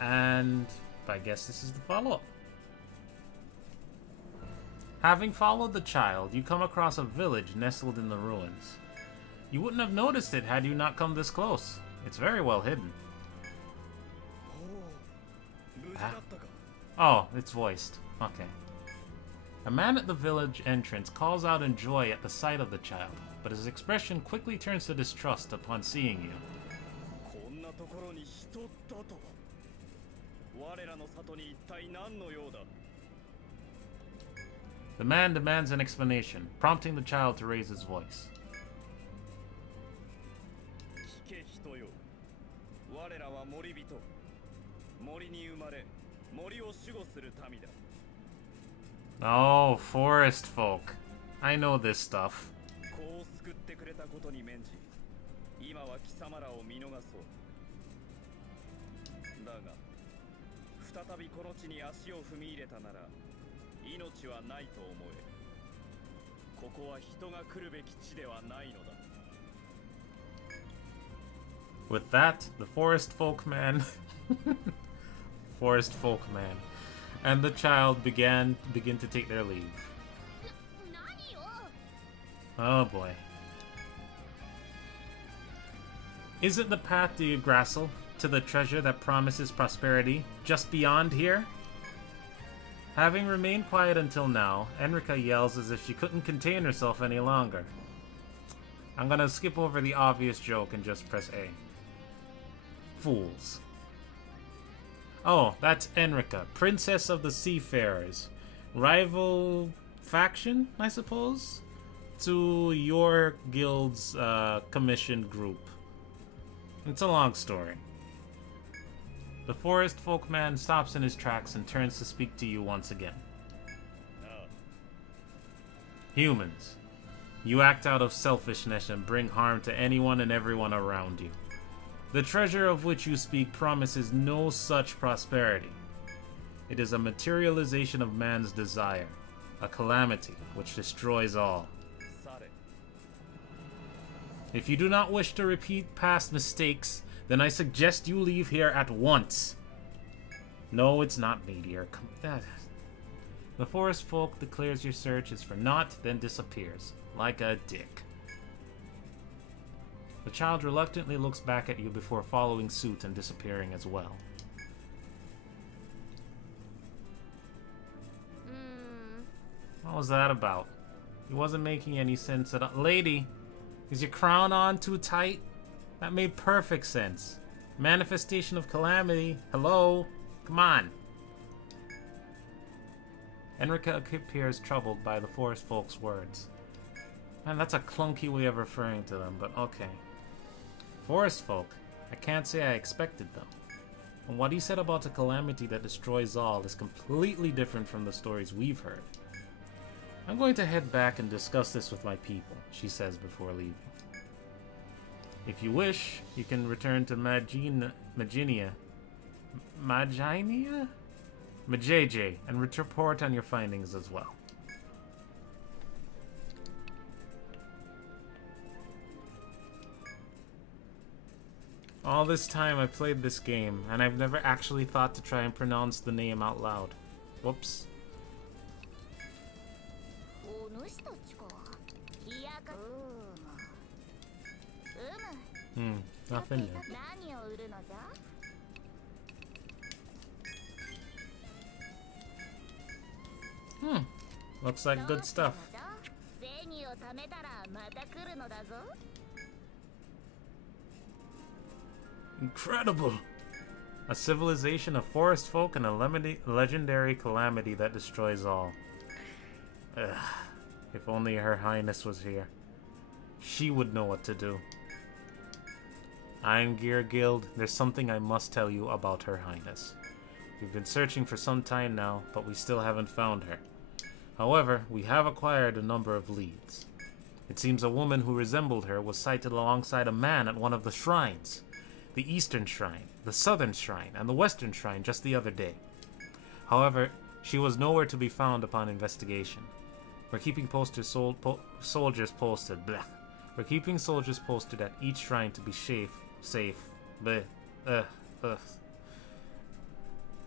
And I guess this is the follow-up. Having followed the child, you come across a village nestled in the ruins. You wouldn't have noticed it had you not come this close. It's very well hidden. Ah. Oh, it's voiced. Okay. A man at the village entrance calls out in joy at the sight of the child, but his expression quickly turns to distrust upon seeing you. The man demands an explanation, prompting the child to raise his voice. Oh, forest folk. I know this stuff. With that, the forest folk man forest folk man and the child begin to take their leave. Oh boy. Isn't the path to Yggdrasil, to the treasure that promises prosperity, just beyond here? Having remained quiet until now, Enrica yells as if she couldn't contain herself any longer. I'm gonna skip over the obvious joke and just press A. Fools. Oh, that's Enrica, Princess of the Seafarers. Rival faction, I suppose? To your guild's commissioned group. It's a long story. The forest folk man stops in his tracks and turns to speak to you once again. Humans, you act out of selfishness and bring harm to anyone and everyone around you. The treasure of which you speak promises no such prosperity. It is a materialization of man's desire, a calamity which destroys all. If you do not wish to repeat past mistakes, then I suggest you leave here at once. No, it's not Meteor. The forest folk declares your search is for naught, then disappears, like a dick. The child reluctantly looks back at you before following suit and disappearing as well. What was that about? It wasn't making any sense at all. Lady, is your crown on too tight? That made perfect sense. Manifestation of calamity. Hello? Come on. Enrica appears troubled by the forest folk's words. Man, that's a clunky way of referring to them, but okay. Forest folk. I can't say I expected them. And what he said about a calamity that destroys all is completely different from the stories we've heard. I'm going to head back and discuss this with my people, she says before leaving. If you wish, you can return to Majinia, and report on your findings as well. All this time I played this game, and I've never actually thought to try and pronounce the name out loud. Whoops. Nothing new. Looks like good stuff. Incredible! A civilization of forest folk and a legendary calamity that destroys all. Ugh. If only Her Highness was here. She would know what to do. Iron Gear Guild, there's something I must tell you about Her Highness. We've been searching for some time now, but we still haven't found her. However, we have acquired a number of leads. It seems a woman who resembled her was sighted alongside a man at one of the shrines. the Eastern Shrine, the Southern Shrine, and the Western Shrine just the other day. However, she was nowhere to be found upon investigation. We're keeping soldiers posted. Blech. We're keeping soldiers posted at each shrine to be safe. Bleh. Ugh.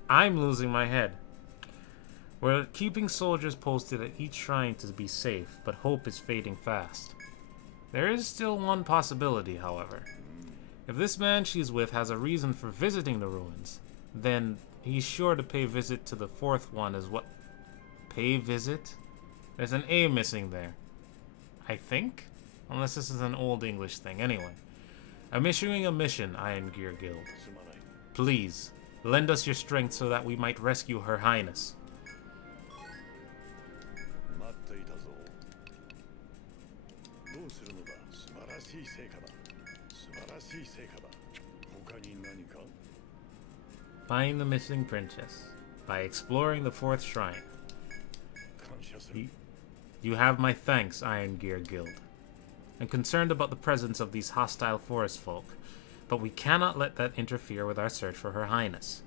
I'm losing my head. We're keeping soldiers posted at each shrine to be safe, but hope is fading fast. There is still one possibility, however. If this man she's with has a reason for visiting the ruins, then he's sure to pay visit to the fourth one as what? Pay visit? There's an A missing there. I think? Unless this is an old English thing. Anyway. I'm issuing a mission, Iron Gear Guild. Please, lend us your strength so that we might rescue Her Highness. Find the missing princess by exploring the fourth shrine. You have my thanks, Iron Gear Guild. I'm concerned about the presence of these hostile forest folk, but we cannot let that interfere with our search for Her Highness.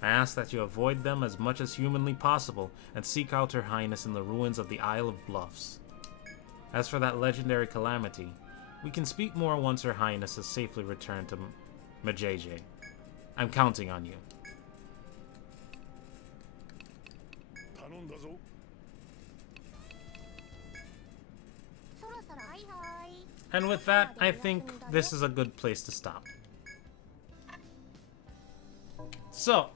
I ask that you avoid them as much as humanly possible and seek out Her Highness in the ruins of the Isle of Bluffs. As for that legendary calamity, we can speak more once Her Highness has safely returned to Majeje. I'm counting on you. And with that, I think this is a good place to stop. So,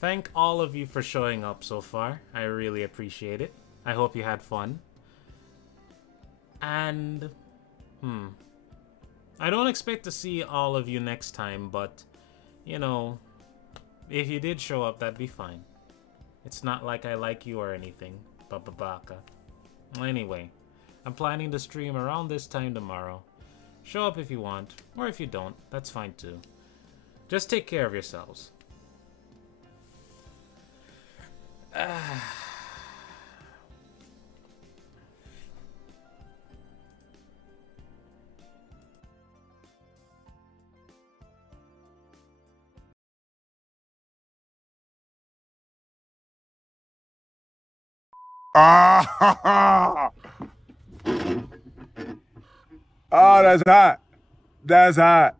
thank all of you for showing up so far. I really appreciate it. I hope you had fun. And, I don't expect to see all of you next time, but, you know, if you did show up, that'd be fine. It's not like I like you or anything, bababaka. Anyway, I'm planning to stream around this time tomorrow. Show up if you want, or if you don't, that's fine too. Just take care of yourselves. Ah, oh, that's hot. That's hot.